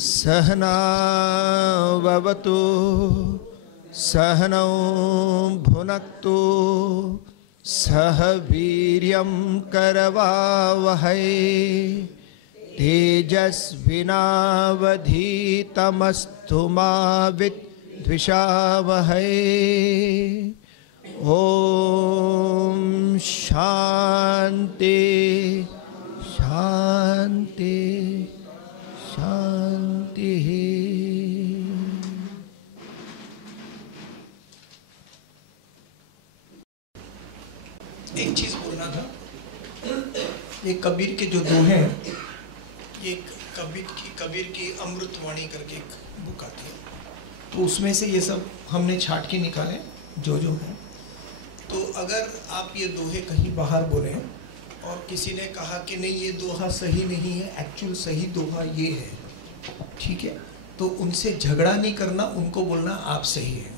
सहना भवतु सहनौ भुनक्तु सह वीर्यं करवावहै तेजस्विनावधीतमस्तु मा विद्विषावहै। ओम शांति शांति शांति। एक चीज बोलना था, ये कबीर के जो दोहे हैं, ये कबीर की अमृतवाणी करके एक बुक आती है, तो उसमें से ये सब हमने छाट के निकाले जो है। तो अगर आप ये दोहे कहीं बाहर बोलें और किसी ने कहा कि नहीं ये दोहा सही नहीं है, एक्चुअल सही दोहा ये है, ठीक है, तो उनसे झगड़ा नहीं करना, उनको बोलना आप सही है।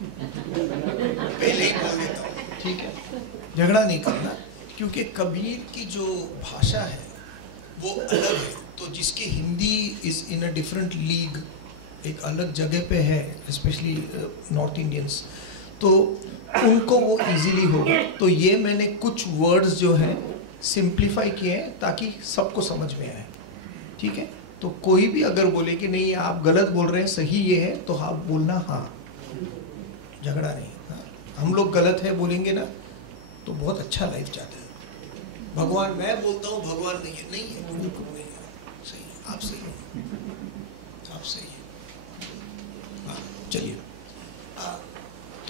पहले ही बोल देता हूँ, ठीक है, झगड़ा नहीं करना, क्योंकि कबीर की जो भाषा है वो अलग है। तो जिसकी Hindi is in a different league, एक अलग जगह पे है, स्पेशली नॉर्थ इंडियंस, तो उनको वो इजीली होगा। तो ये मैंने कुछ वर्ड्स जो हैं सिंप्लीफाई किए हैं ताकि सबको समझ में आए, ठीक है। तो कोई भी अगर बोले कि नहीं आप गलत बोल रहे हैं, सही ये है, तो आप बोलना हाँ, झगड़ा नहीं। हाँ, हम लोग गलत है बोलेंगे ना तो बहुत अच्छा लाइफ जाता है। भगवान, मैं बोलता हूँ भगवान नहीं है, नहीं है, बिल्कुल नहीं है, सही है, आप सही है, आप सही है। हाँ चलिए,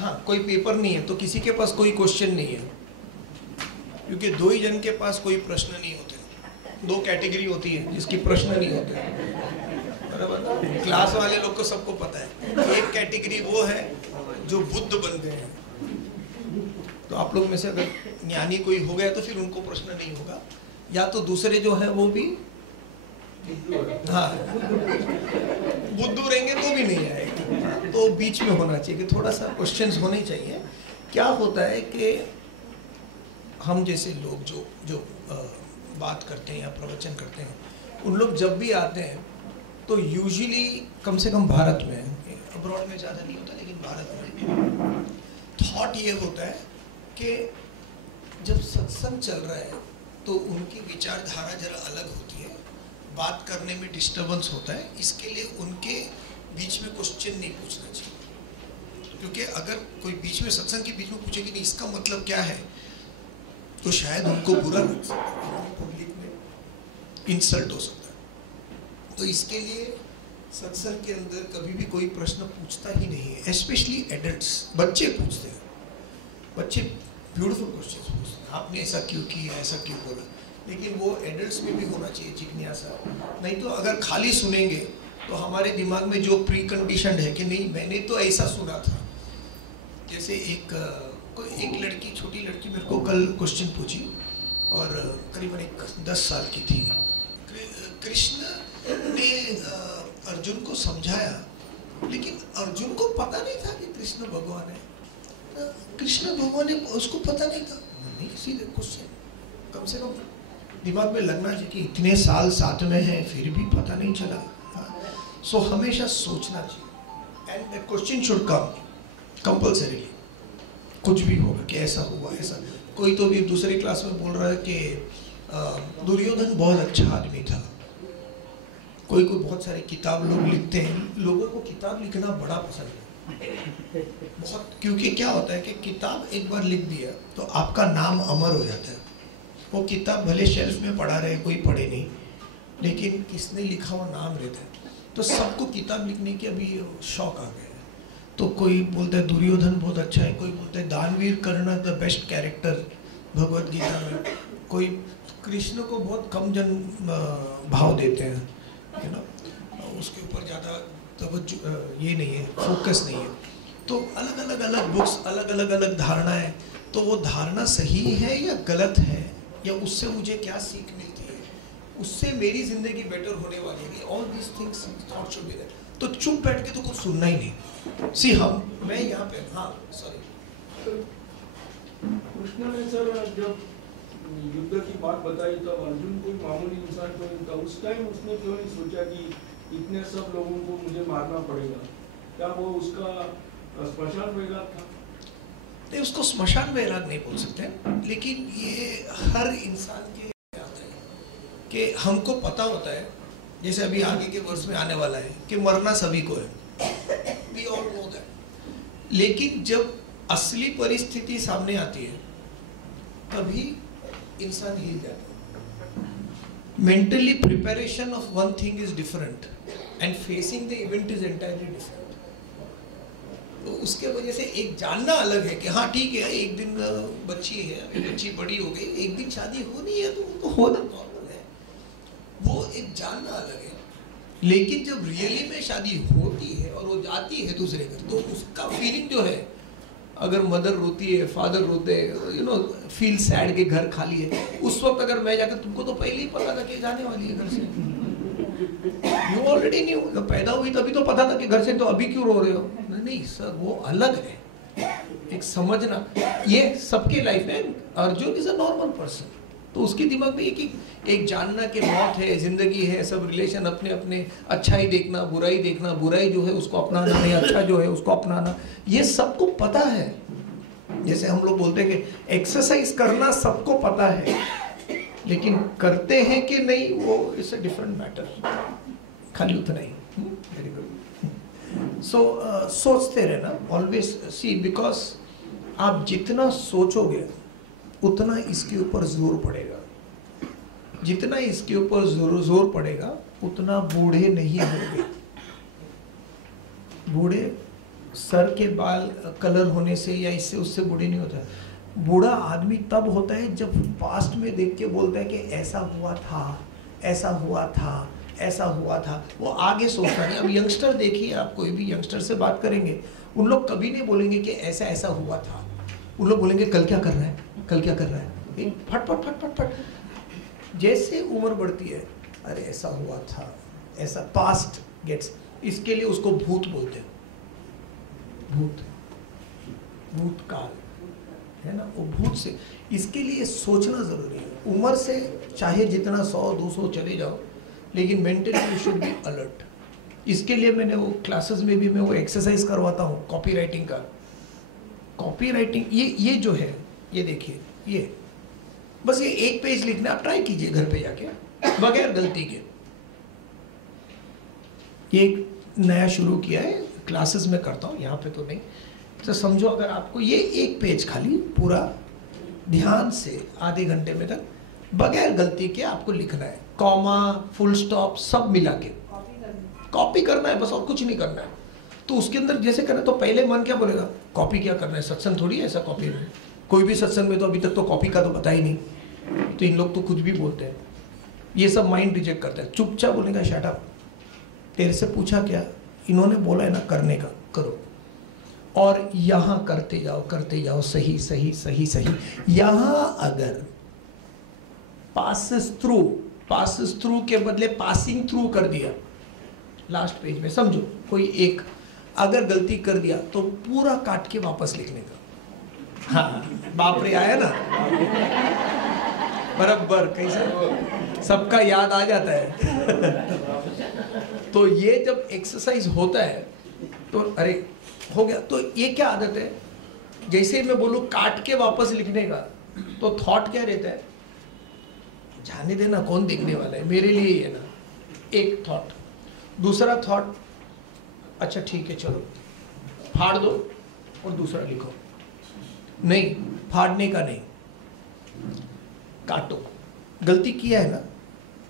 हाँ कोई पेपर नहीं है तो किसी के पास कोई क्वेश्चन नहीं है, क्योंकि दो ही जन के पास कोई प्रश्न नहीं होते। दो कैटेगरी होती है जिसकी प्रश्न नहीं होते, बराबर। क्लास वाले लोग को सबको पता है। एक कैटेगरी वो है जो बुद्ध बन गए हैं, तो आप लोग में से अगर ज्ञानी कोई हो गया तो फिर उनको प्रश्न नहीं होगा, या तो दूसरे जो है वो भी हाँ बुद्धू रहेंगे तो भी नहीं आएगा। तो बीच में होना चाहिए कि थोड़ा सा क्वेश्चंस होने चाहिए। क्या होता है कि हम जैसे लोग जो बात करते हैं या प्रवचन करते हैं, उन लोग जब भी आते हैं तो यूजुअली, कम से कम भारत में, अब्रॉड में ज़्यादा नहीं होता लेकिन भारत में थॉट ये होता है कि जब सत्संग चल रहा है तो उनकी विचारधारा जरा अलग होती है, बात करने में डिस्टर्बेंस होता है, इसके लिए उनके बीच में क्वेश्चन नहीं पूछना चाहिए। क्योंकि अगर कोई बीच में सत्संग के बीच में पूछे कि नहीं इसका मतलब क्या है, तो शायद उनको बुरा लग सकता है, पब्लिक में इंसल्ट हो सकता है। तो इसके लिए सत्संग के अंदर कभी भी कोई प्रश्न पूछता ही नहीं है, स्पेशली एडल्ट्स। बच्चे पूछते हैं, बच्चे ब्यूटीफुल क्वेश्चन पूछते हैं, आपने ऐसा क्यों किया, ऐसा क्यों बोला, लेकिन वो एडल्ट्स में भी होना चाहिए जिज्ञासा। नहीं तो अगर खाली सुनेंगे तो हमारे दिमाग में जो प्री कंडीशन है कि नहीं मैंने तो ऐसा सुना था। जैसे एक लड़की, छोटी लड़की मेरे को कल क्वेश्चन पूछी और करीबन 10 साल की थी। कृष्ण ने अर्जुन को समझाया, लेकिन अर्जुन को पता नहीं था कि कृष्ण भगवान है। कृष्ण भगवान है उसको पता नहीं था। नहीं, सीधे क्वेश्चन कम से कम दिमाग में लगना चाहिए कि इतने साल साथ में हैं फिर भी पता नहीं चला। सो हमेशा सोचना चाहिए, and question should come compulsorily. कुछ भी होगा कि ऐसा हुआ ऐसा। कोई तो भी दूसरी क्लास में बोल रहा है कि दुर्योधन बहुत अच्छा आदमी था। कोई बहुत सारी किताब लोग लिखते हैं, लोगों को किताब लिखना बड़ा पसंद है बहुत, क्योंकि क्या होता है कि किताब एक बार लिख दिया तो आपका नाम अमर हो जाता है। वो किताब भले शेल्फ में पड़ा रहे, कोई पढ़े नहीं, लेकिन किसने लिखा वो नाम रहता है। तो सबको किताब लिखने की अभी शौक आ गया है। तो कोई बोलता है दुर्योधन बहुत अच्छा है, कोई बोलता है दानवीर कर्ण the best character Bhagavad Gita में, कोई कृष्ण को बहुत कम जन भाव देते हैं, है ना, उसके ऊपर ज़्यादा तवज्जो ये नहीं है, फोकस नहीं है। तो अलग अलग बुक्स, अलग धारणाएं। तो वो धारणा सही है या गलत है, या उससे मुझे क्या सीख मिलती है, उससे मेरी जिंदगी बेटर होने वाली है। All these things thought should be there. तो चुप बैठ के तो कुछ सुनना ही नहीं। सी मैं यहाँ पे, हाँ सॉरी, कृष्ण ने सर जब युद्ध की बात बताई तब अर्जुन कोई मामूली इंसान तो नहीं था। उस टाइम उसने क्यों नहीं सोचा कि इतने सब लोगों को मुझे मारना पड़ेगा, क्या वो उसका स्मशान वैराग था? नहीं, उसको स्मशान वैराग नहीं बोल सकते, लेकिन ये हर इंसान के याद है कि हमको पता होता है, जैसे अभी आगे के वर्ष में आने वाला है कि मरना सभी को है, वी ऑल नो दैट। लेकिन जब असली परिस्थिति सामने आती है तभी इंसान हिल जाता है। Mentally preparation of one thing is different and facing the event is entirely different. तो उसके वजह से एक जानना अलग है कि हाँ ठीक है, एक दिन बच्ची है, बच्ची बड़ी हो गई, एक दिन शादी होनी है तो होना नॉर्मल है, वो एक जानना अलग है। लेकिन जब रियली में शादी होती है और वो जाती है दूसरे घर, तो उसका फीलिंग जो है, अगर मदर रोती है, फादर रोते हैं, यू नो फील सैड कि घर खाली है, उस वक्त अगर मैं जाकर, तुमको तो पहले ही पता था कि जाने वाली है घर से, यू ऑलरेडी न्यू, जब पैदा हुई तभी तो पता था कि घर से, तो अभी क्यों रो रहे हो? नहीं सर, वो अलग है। एक समझना, ये सबके लाइफ में, Arjun is a normal person, तो उसके दिमाग में एक जानना कि मौत है, जिंदगी है, सब रिलेशन अपने अपने, अच्छाई देखना, बुराई जो है उसको अपनाना, नहीं अच्छा जो है उसको अपनाना, ये सबको पता है। जैसे हम लोग बोलते हैं कि एक्सरसाइज करना सबको पता है, लेकिन करते हैं कि नहीं वो इट्स अ डिफरेंट मैटर, खाली उतना ही। Very good. सो सोचते रहना, ऑलवेज सी, बिकॉज आप जितना सोचोगे उतना इसके ऊपर जोर पड़ेगा, जितना इसके ऊपर जोर पड़ेगा उतना बूढ़े नहीं होंगे। बूढ़े सर के बाल कलर होने से या इससे उससे बूढ़े नहीं होता। बूढ़ा आदमी तब होता है जब पास्ट में देख के बोलता है कि ऐसा हुआ था, ऐसा हुआ था, ऐसा हुआ था, वो आगे सोचता नहीं। अब यंगस्टर देखिए, आप कोई भी यंगस्टर से बात करेंगे, उन लोग कभी नहीं बोलेंगे कि ऐसा ऐसा हुआ था, उन लोग बोलेंगे कल क्या कर रहा है, कल क्या कर रहा है, फट फट फट फट फट। जैसे उम्र बढ़ती है, अरे ऐसा हुआ था, ऐसा पास्ट गेट्स, इसके लिए उसको भूत बोलते हैं, भूत, भूतकाल है ना, वो भूत से, इसके लिए सोचना जरूरी है। उम्र से चाहे जितना 100-200 चले जाओ, लेकिन mentally you should be alert. इसके लिए मैंने वो क्लासेस में भी मैं वो एक्सरसाइज करवाता हूँ कॉपी राइटिंग का। कॉपी राइटिंग ये जो है, ये देखिए, ये बस ये एक पेज लिखना, आप ट्राई कीजिए घर पे जाके बगैर गलती के। ये एक नया शुरू किया है, क्लासेस में करता हूँ, यहाँ पे तो नहीं। तो समझो अगर आपको ये एक पेज खाली पूरा ध्यान से आधे घंटे में तक बगैर गलती के आपको लिखना है, कॉमा, फुल स्टॉप सब मिला के कॉपी करना है बस, और कुछ नहीं करना है। तो उसके अंदर जैसे करना, तो पहले मन क्या बोलेगा, कॉपी क्या करना है, सत्संग थोड़ी है ऐसा कॉपी में, कोई भी सत्संग में तो अभी तक तो कॉपी का तो पता ही नहीं, तो इन लोग तो कुछ भी बोलते हैं, ये सब माइंड रिजेक्ट करता है। चुपचाप बोलेगा शट अप, तेरे से पूछा क्या, इन्होंने बोला है ना करने का, करो, और यहाँ करते जाओ, सही सही सही सही। यहाँ अगर पासिस थ्रू के बदले पासिंग थ्रू कर दिया, लास्ट पेज में समझो कोई एक अगर गलती कर दिया तो पूरा काट के वापस लिखने का। हाँ बाप रे, आया ना बराबर, कैसा सबका याद आ जाता है। तो ये जब एक्सरसाइज होता है तो अरे हो गया। तो ये क्या आदत है, जैसे मैं बोलूं काट के वापस लिखने का, तो थॉट क्या रहता है, जाने देना, कौन देखने वाला है, मेरे लिए ही है ना, एक थॉट। दूसरा थॉट, अच्छा ठीक है चलो फाड़ दो और दूसरा लिखो, नहीं फाड़ने का नहीं, काटो, गलती किया है ना,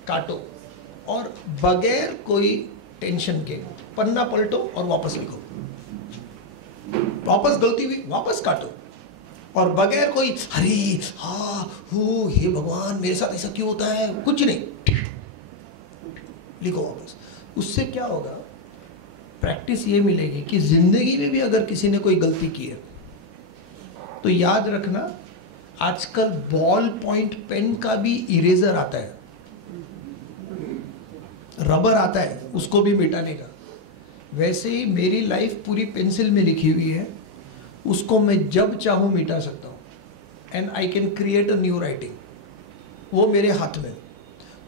काटो, और बगैर कोई टेंशन के पन्ना पलटो और वापस लिखो, वापस गलती हुई वापस काटो, और बगैर कोई अरे हाँ हो हे भगवान मेरे साथ ऐसा क्यों होता है, कुछ नहीं, लिखो वापस। उससे क्या होगा, प्रैक्टिस ये मिलेगी कि जिंदगी में भी अगर किसी ने कोई गलती की है तो याद रखना, आजकल बॉल पॉइंट पेन का भी इरेजर आता है, रबर आता है उसको भी मिटाने का। वैसे ही मेरी लाइफ पूरी पेंसिल में लिखी हुई है, उसको मैं जब चाहूँ मिटा सकता हूँ, and I can create a new writing, वो मेरे हाथ में।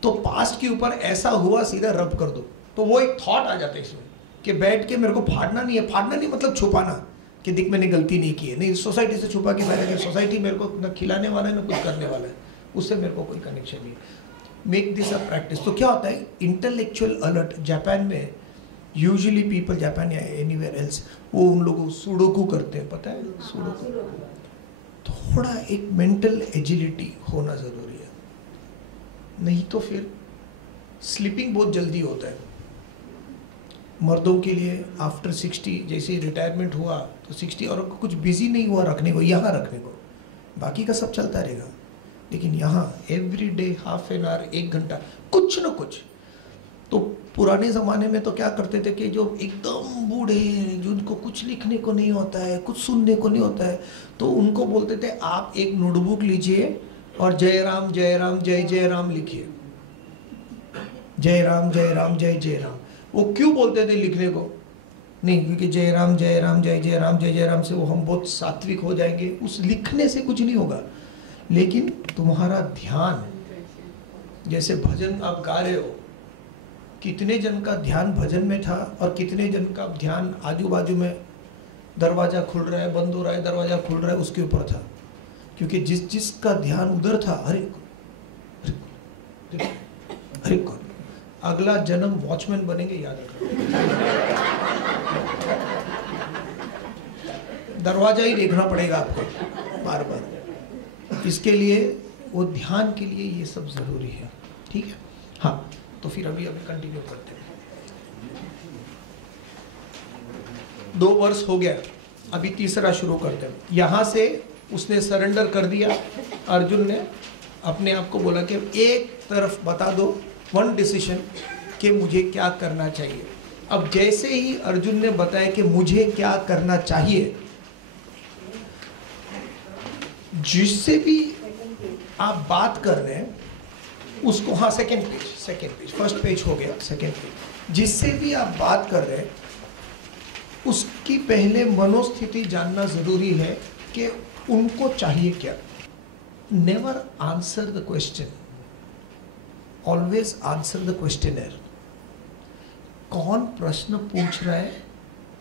तो पास्ट के ऊपर ऐसा हुआ सीधा रब कर दो, तो वो एक थॉट आ जाता है इसमें कि बैठ के मेरे को फाड़ना नहीं है, फाड़ना नहीं मतलब छुपाना कि देख मैंने गलती नहीं की है, नहीं सोसाइटी से छुपा के फायदा, सोसाइटी मेरे को न खिलाने वाला है न कुछ करने वाला है, उससे मेरे को कोई कनेक्शन नहीं है। Make this a practice. तो क्या होता है इंटेलेक्चुअल अलर्ट, जापान में यूजुअली पीपल, जापान या एनीवेयर एल्स, वो उन लोगों सुडोकू करते हैं, पता है सुडोकू। थोड़ा एक मेंटल एजिलिटी होना ज़रूरी है, नहीं तो फिर स्लीपिंग बहुत जल्दी होता है। मर्दों के लिए आफ्टर 60 जैसे रिटायरमेंट हुआ तो 60 और कुछ बिजी नहीं हुआ रखने को, यहाँ रखने को, बाकी का सब चलता रहेगा, लेकिन यहाँ every day half an hour, 1 घंटा कुछ न कुछ। तो पुराने ज़माने में तो क्या करते थे कि जो एकदम बूढ़े हैं, जिनको कुछ लिखने को नहीं होता है, कुछ सुनने को नहीं होता है, तो उनको बोलते थे आप एक नोटबुक लीजिए और जय राम जय राम जय जय राम लिखिए, जय राम जय राम जय जय राम। वो क्यों बोलते थे लिखने को? नहीं, क्योंकि जय राम जय राम जय जय राम जय जय राम से वो हम बहुत सात्विक हो जाएंगे, उस लिखने से कुछ नहीं होगा। लेकिन तुम्हारा ध्यान, जैसे भजन आप गा रहे हो, कितने जन का ध्यान भजन में था और कितने जन का ध्यान आजू बाजू में दरवाजा खुल रहा है, बंद हो रहा है, दरवाजा खुल रहा है, उसके ऊपर था। क्योंकि जिसका ध्यान उधर था, हरे हरे कौन, अगला जन्म वॉचमैन बनेंगे, याद रखो। दरवाजा ही देखना पड़ेगा आपको बार बार, इसके लिए वो ध्यान के लिए ये सब जरूरी है, ठीक है। हाँ, तो फिर अभी कंटिन्यू करते हैं। 2 वर्ष हो गया, अभी तीसरा शुरू करते हैं। यहाँ से उसने सरेंडर कर दिया, अर्जुन ने अपने आप को बोला कि एक तरफ बता दो, 1 डिसीजन कि मुझे क्या करना चाहिए। अब जैसे ही अर्जुन ने बताया कि मुझे क्या करना चाहिए, जिससे भी आप बात कर रहे हैं उसको, हाँ सेकेंड पेज, फर्स्ट पेज हो गया, सेकेंड पेज, जिससे भी आप बात कर रहे हैं उसकी पहले मनोस्थिति जानना जरूरी है कि उनको चाहिए क्या। Never answer the question, always answer the questioner. कौन प्रश्न पूछ रहा है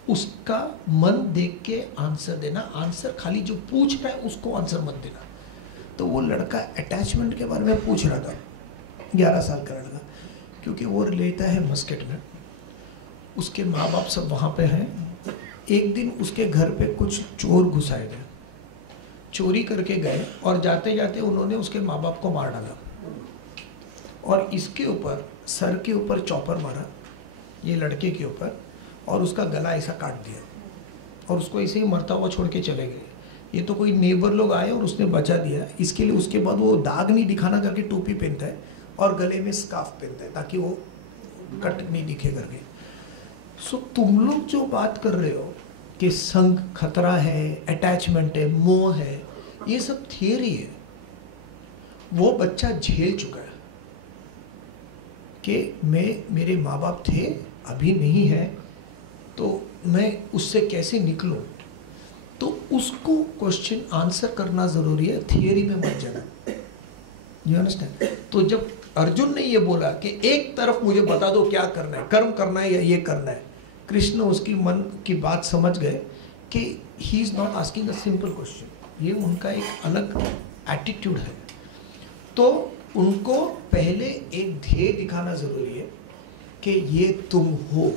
उसका मन देख के आंसर देना, आंसर खाली जो पूछ रहा है उसको आंसर मत देना। तो वो लड़का अटैचमेंट के बारे में पूछ रहा था, 11 साल का लड़का, क्योंकि वो रहता है मस्कट में, उसके माँ बाप सब वहाँ पे हैं। एक दिन उसके घर पे कुछ चोर घुस आए थे, चोरी करके गए और जाते जाते उन्होंने उसके माँ बाप को मार डाला और इसके ऊपर सर के ऊपर चॉपर मारा, ये लड़के के ऊपर, और उसका गला ऐसा काट दिया और उसको ऐसे ही मरता हुआ छोड़ के चले गए। ये तो कोई नेबर लोग आए और उसने बचा दिया। इसके लिए उसके बाद वो दाग नहीं दिखाना करके टोपी पहनता है और गले में स्कार्फ पहनता है ताकि वो कट नहीं दिखे करके। सो तुम लोग जो बात कर रहे हो कि संग खतरा है, अटैचमेंट है, मोह है, ये सब थियरी है। वो बच्चा झेल चुका है कि मेरे माँ बाप थे, अभी नहीं है, तो मैं उससे कैसे निकलूं। तो उसको क्वेश्चन आंसर करना जरूरी है, थियरी में मत जाना। You understand? तो जब अर्जुन ने ये बोला कि एक तरफ मुझे बता दो क्या करना है, कर्म करना है या ये करना है, कृष्ण उसकी मन की बात समझ गए कि he is not asking a simple question, ये उनका एक अलग एटीट्यूड है। तो उनको पहले एक ध्येय दिखाना जरूरी है कि ये तुम हो,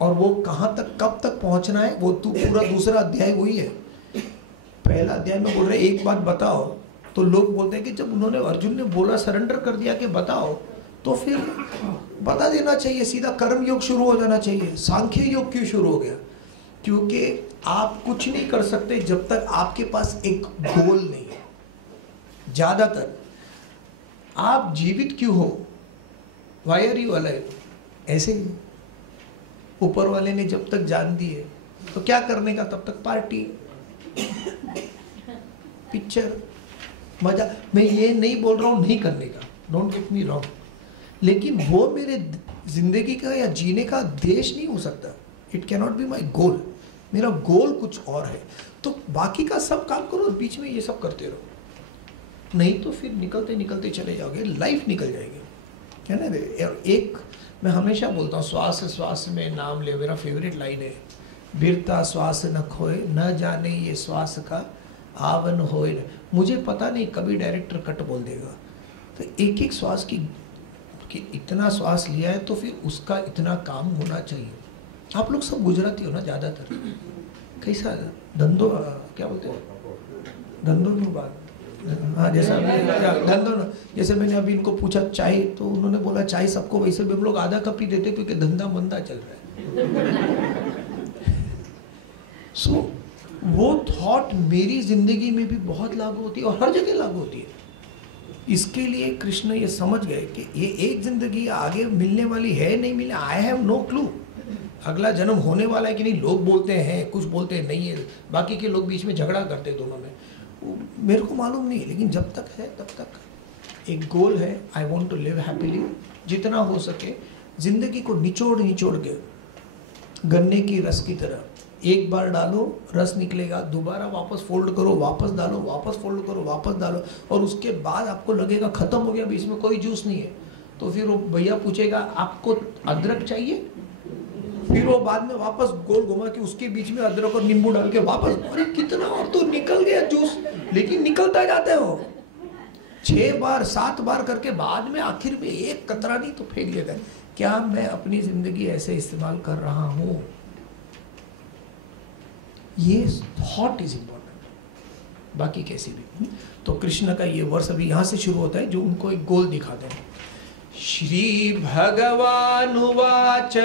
और वो कहाँ तक कब तक पहुंचना है वो तू पूरा दूसरा अध्याय वही है। पहला अध्याय में बोल रहे एक बात बताओ, तो लोग बोलते हैं कि जब उन्होंने अर्जुन ने बोला सरेंडर कर दिया कि बताओ, तो फिर बता देना चाहिए, सीधा कर्म योग शुरू हो जाना चाहिए। सांख्य योग क्यों शुरू हो गया? क्योंकि आप कुछ नहीं कर सकते जब तक आपके पास एक गोल नहीं है। ज्यादातर आप जीवित क्यों हो, वाई आर यू अलाइव, ऐसे ही ऊपर वाले ने जब तक जान दी है तो क्या करने का, तब तक पार्टी, पिक्चर, मजा। मैं ये नहीं बोल रहा हूं नहीं करने का, डोंट गेट मी रॉन्ग, लेकिन वो मेरे जिंदगी का या जीने का देश नहीं हो सकता। It can not be my goal. मेरा गोल कुछ और है। तो बाकी का सब काम करो, बीच में ये सब करते रहो, नहीं तो फिर निकलते निकलते चले जाओगे, लाइफ निकल जाएगी। है ना। एक मैं हमेशा बोलता हूँ, श्वास श्वास में नाम ले, मेरा फेवरेट लाइन है, बिरता श्वास न खोए, न जाने ये श्वास का आवन होए। मुझे पता नहीं कभी डायरेक्टर कट बोल देगा, तो एक एक श्वास की कि इतना श्वास लिया है तो फिर उसका इतना काम होना चाहिए। आप लोग सब गुजराती हो ना ज़्यादातर, कैसा धंधो क्या बोलते हैं, धंधो नु बात, हाँ जैसा धंधो, जैसे मैंने अभी इनको पूछा चाय, तो उन्होंने बोला चाय सबको, वैसे भी हम लोग आधा कप ही देते क्योंकि धंधा मंदा चल रहा है। सो वो थॉट मेरी जिंदगी में भी बहुत लागू होती है और हर जगह लागू होती है। इसके लिए कृष्ण ये समझ गए कि ये एक जिंदगी आगे मिलने वाली है, नहीं मिलने, आई हैव नो क्लू अगला जन्म होने वाला है कि नहीं। लोग बोलते हैं, कुछ बोलते हैं नहीं है, बाकी के लोग बीच में झगड़ा करते हैं दोनों में, मेरे को मालूम नहीं है। लेकिन जब तक है तब तक एक गोल है, I want to live happily. जितना हो सके जिंदगी को निचोड़ निचोड़ के गन्ने की रस की तरह, एक बार डालो रस निकलेगा, दोबारा वापस फोल्ड करो, वापस डालो, वापस फोल्ड करो, वापस डालो, और उसके बाद आपको लगेगा खत्म हो गया, अभी इसमें कोई जूस नहीं है, तो फिर वो भैया पूछेगा आपको अदरक चाहिए, फिर वो बाद में वापस गोल घुमा के उसके बीच में अदरक और नींबू डाल के वापस, अरे कितना, और तो निकल गया जूस, लेकिन निकलता जाता है वो 6 बार 7 बार करके, बाद में आखिर में एक कतरा नहीं तो फेंक देता है। क्या मैं अपनी जिंदगी ऐसे इस्तेमाल कर रहा हूं? ये थॉट इज इंपॉर्टेंट, बाकी कैसी भी। तो कृष्ण का ये वर्ष अभी यहां से शुरू होता है जो उनको एक गोल दिखाते हैं। श्री भगवानुवाच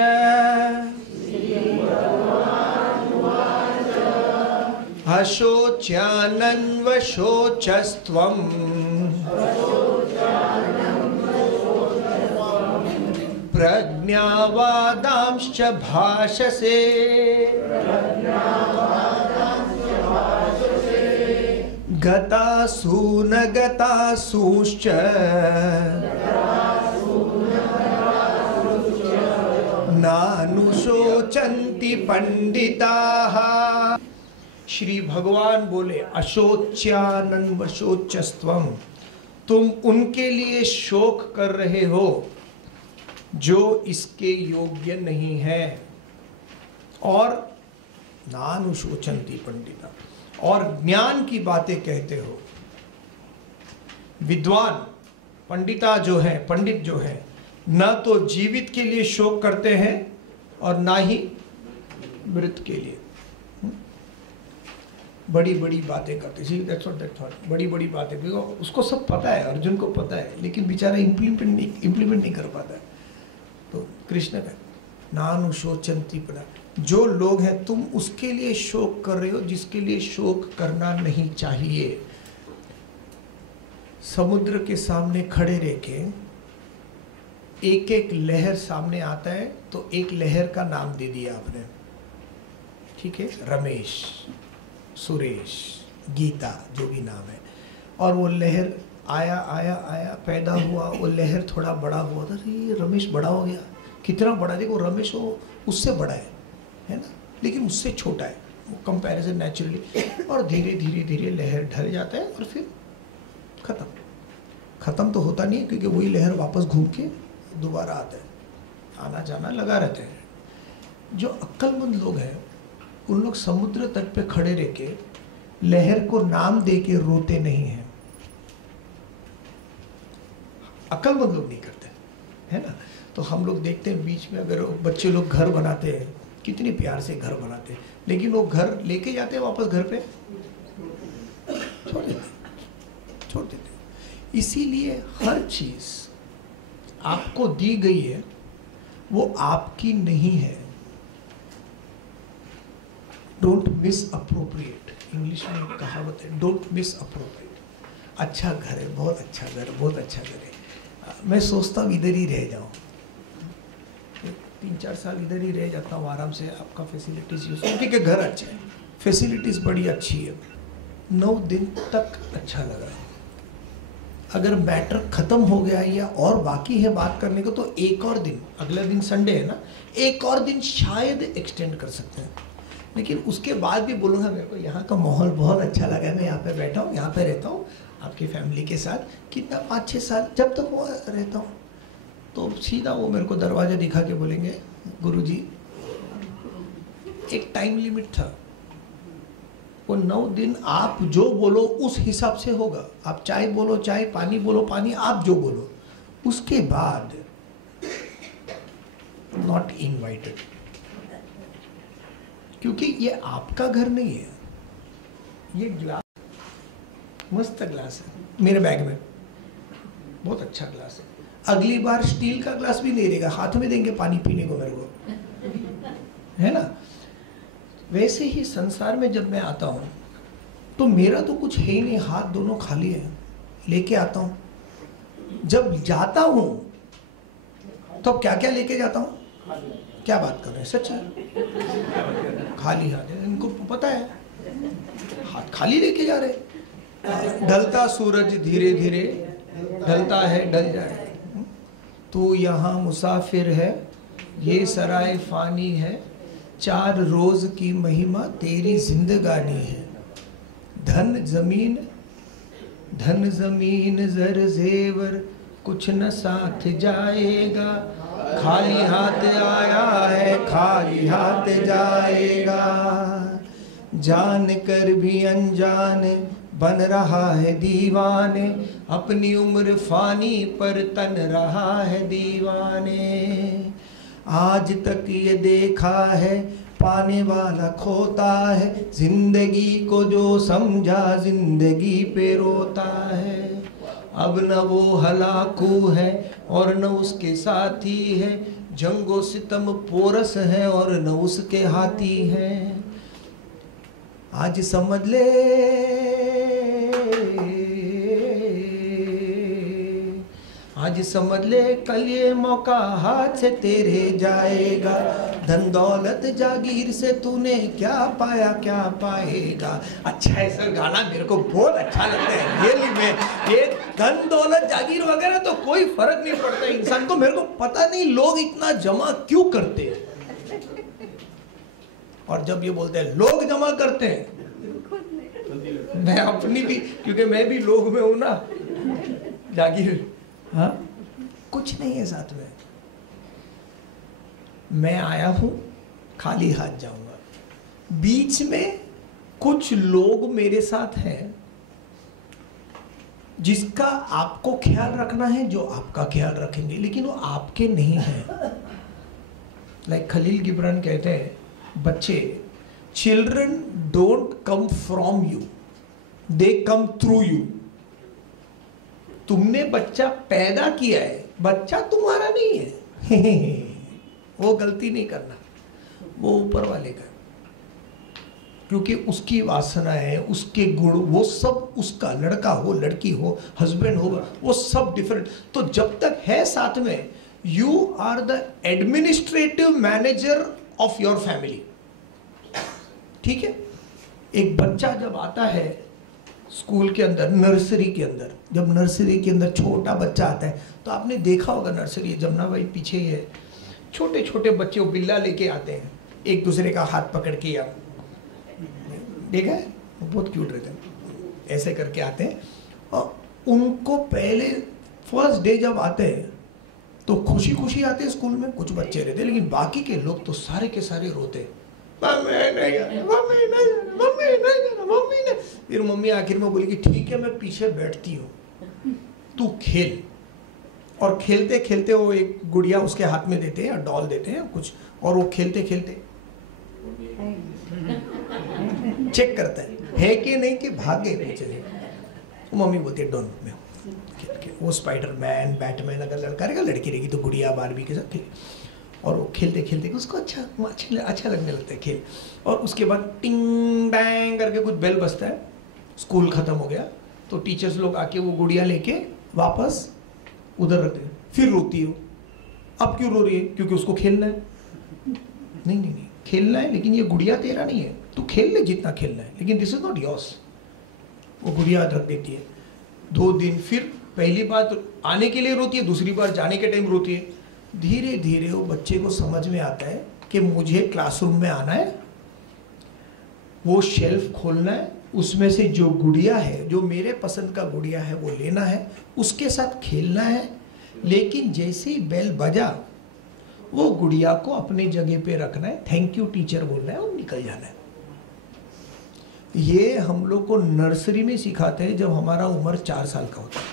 अशोच्यानन्वशोचस्त्वं प्रज्ञावादांश्च भाषसे गतासु न गतासुश्च नानुशोचन्ति पंडिताः। श्री भगवान बोले अशोच्यानन्वशोचस्त्वं, तुम उनके लिए शोक कर रहे हो जो इसके योग्य नहीं है, और नानुशोचन्ति पंडिता, और ज्ञान की बातें कहते हो। विद्वान पंडिता जो है, पंडित जो है, न तो जीवित के लिए शोक करते हैं और ना ही मृत के लिए। बड़ी बड़ी बातें करते, see that's what that thought, बड़ी बड़ी बातें, उसको सब पता है, अर्जुन को पता है, लेकिन बेचारा इम्प्लीमेंट नहीं कर पाता है। तो कृष्ण का नानुशोचन्ति पदा, जो लोग हैं तुम उसके लिए शोक कर रहे हो जिसके लिए शोक करना नहीं चाहिए। समुद्र के सामने खड़े रह के एक एक लहर सामने आता है, तो एक लहर का नाम दे दिया आपने, ठीक है, रमेश, सुरेश, गीता, जो भी नाम है, और वो लहर आया आया आया पैदा हुआ, वो लहर थोड़ा बड़ा हुआ, तो ये रमेश बड़ा हो गया, कितना बड़ा, देखो रमेश वो उससे बड़ा है ना, लेकिन उससे छोटा है, वो कंपैरिजन नेचुरली, और धीरे धीरे धीरे लहर ढल जाता है और फिर खत्म तो होता नहीं है, क्योंकि वही लहर वापस घूम के दोबारा आता है, आना जाना लगा रहते हैं। जो अक्लमंद लोग हैं उन लोग समुद्र तट पे खड़े रह के लहर को नाम दे के रोते नहीं हैं, अक्लमंद लोग नहीं करते, है ना। तो हम लोग देखते हैं बीच में अगर बच्चे लोग घर बनाते हैं, कितने प्यार से घर बनाते हैं, लेकिन वो घर लेके जाते हैं वापस घर पे छोड़ देते। इसीलिए हर चीज आपको दी गई है वो आपकी नहीं है। डोंट मिस अप्रोप्रिएट, इंग्लिश में कहावत है, डोंट मिस अप्रोप्रिएट। अच्छा घर है, बहुत अच्छा घर, बहुत अच्छा घर है, मैं सोचता हूँ इधर ही रह जाऊँ, 3-4 साल इधर ही रह जाता हूँ आराम से, आपका फैसिलिटीज़ यूज़ क्योंकि घर अच्छे हैं, फैसिलिटीज़ बड़ी अच्छी है, 9 दिन तक अच्छा लगा। अगर मैटर ख़त्म हो गया है या और बाकी है बात करने को, तो एक और दिन, अगला दिन संडे है ना, एक और दिन शायद एक्सटेंड कर सकते हैं, लेकिन उसके बाद भी बोलूँगा मेरे को यहाँ का माहौल बहुत अच्छा लगा है, मैं यहाँ पे बैठा हूँ, यहाँ पे रहता हूँ आपकी फैमिली के साथ, कितना 5-6 साल जब तक वो रहता हूँ, तो सीधा वो मेरे को दरवाजा दिखा के बोलेंगे, गुरुजी एक टाइम लिमिट था, वो 9 दिन आप जो बोलो उस हिसाब से होगा। आप चाय बोलो चाय, पानी बोलो पानी, आप जो बोलो, उसके बाद नॉट इनवाइटेड। क्योंकि ये आपका घर नहीं है। ये ग्लास मस्त ग्लास है मेरे बैग में, बहुत अच्छा ग्लास है। अगली बार स्टील का ग्लास भी नहीं रहेगा, हाथ में देंगे पानी पीने को मेरे को, है ना। वैसे ही संसार में जब मैं आता हूं तो मेरा तो कुछ है ही नहीं, हाथ दोनों खाली है, लेके आता हूं। जब जाता हूं तो अब क्या क्या लेके जाता हूं? क्या बात कर रहे हैं, सच है, खाली हाथ है। इनको पता है, हाथ खाली लेके जा रहे। ढलता सूरज धीरे धीरे ढलता है, ढल जाए। तू यहाँ मुसाफिर है, ये सराय फानी है, 4 रोज की महिमा तेरी जिंदगानी है। धन जमीन जर जेवर कुछ न साथ जाएगा, खाली हाथ आया है खाली हाथ जाएगा। जान कर भी अनजान बन रहा है दीवाने, अपनी उम्र फानी पर तन रहा है दीवाने। आज तक ये देखा है पाने वाला खोता है, जिंदगी को जो समझा जिंदगी पे रोता है। अब न वो हलाकू है और न उसके साथी है, जंगो सितम पोरस है और न उसके हाथी है। आज समझ ले आज समझ ले कल ये मौका हाथ से तेरे जाएगा। धन दौलत जागीर से तूने क्या पाया क्या पाएगा। अच्छा है सर, गाना मेरे को बहुत अच्छा लगता है। रियली में ये धन दौलत जागीर वगैरह तो कोई फर्क नहीं पड़ता इंसान को। मेरे को पता नहीं लोग इतना जमा क्यों करते हैं। और जब ये बोलते हैं लोग जमा करते हैं, मैं अपनी भी, क्योंकि मैं भी लोग में हूं ना, जागीर, हाँ कुछ नहीं है साथ में। मैं आया हूं, खाली हाथ जाऊंगा। बीच में कुछ लोग मेरे साथ हैं जिसका आपको ख्याल रखना है, जो आपका ख्याल रखेंगे, लेकिन वो आपके नहीं है। लाइक खलील गिब्रान कहते हैं, बच्चे, children don't come from you, they come through you. तुमने बच्चा पैदा किया है, बच्चा तुम्हारा नहीं है। वो गलती नहीं करना, वो ऊपर वाले का, क्योंकि उसकी वासना है, उसके गुण, वो सब उसका, लड़का हो लड़की हो हस्बैंड हो, वो सब डिफरेंट। तो जब तक है साथ में, you are the administrative manager of your family. ठीक है। एक बच्चा जब आता है स्कूल के अंदर, नर्सरी के अंदर, जब नर्सरी के अंदर छोटा बच्चा आता है, तो आपने देखा होगा नर्सरी, जमुना भाई पीछे ही है, छोटे छोटे बच्चे वो बिल्ला लेके आते हैं, एक दूसरे का हाथ पकड़ के, या देखा है, वो बहुत क्यूट रहते हैं, ऐसे करके आते हैं। और उनको पहले फर्स्ट डे जब आते हैं तो खुशी खुशी आते हैं स्कूल में, कुछ बच्चे रहते हैं, लेकिन बाकी के लोग तो सारे के सारे रोते हैं, मम्मी नहीं जाना, मम्मी नहीं जाना, मम्मी नहीं जाना, मम्मी नहीं। फिर मम्मी आखिर में बोलेगी, ठीक है मैं पीछे बैठती हूँ, तू खेल। और खेलते खेलते वो एक गुड़िया उसके हाथ में देते हैं, या डॉल देते हैं कुछ, और वो खेलते खेलते चेक करता है कि नहीं, कि भाग गए पीछे। मम्मी बोलती है डोंट, में वो स्पाइडरमैन, बैटमैन, अगर लड़का रहेगा, लड़की रहेगी तो गुड़िया बारबी के साथ खेल। और वो खेलते खेलते उसको अच्छा लगने लगता है खेल। और उसके बाद टिंग डैंग करके कुछ बेल बजता है, स्कूल खत्म हो गया, तो टीचर्स लोग आके वो गुड़िया लेके वापस उधर रखते हैं। फिर रोती हो, अब क्यों रो रही है? क्योंकि उसको खेलना है। नहीं नहीं नहीं, खेलना है, लेकिन ये गुड़िया तेरा नहीं है, तू खेल ले जितना खेलना है, लेकिन दिस इज नॉट योर्स। वो गुड़िया रख देती है। 2 दिन, फिर पहली बार तो आने के लिए रोती है, दूसरी बार जाने के टाइम रोती है। धीरे धीरे वो बच्चे को समझ में आता है कि मुझे क्लासरूम में आना है, वो शेल्फ खोलना है, उसमें से जो गुड़िया है, जो मेरे पसंद का गुड़िया है, वो लेना है, उसके साथ खेलना है, लेकिन जैसे ही बेल बजा, वो गुड़िया को अपनी जगह पे रखना है, थैंक यू टीचर बोलना है और निकल जाना है। ये हम लोग को नर्सरी में सिखाते हैं जब हमारा उम्र 4 साल का होता है।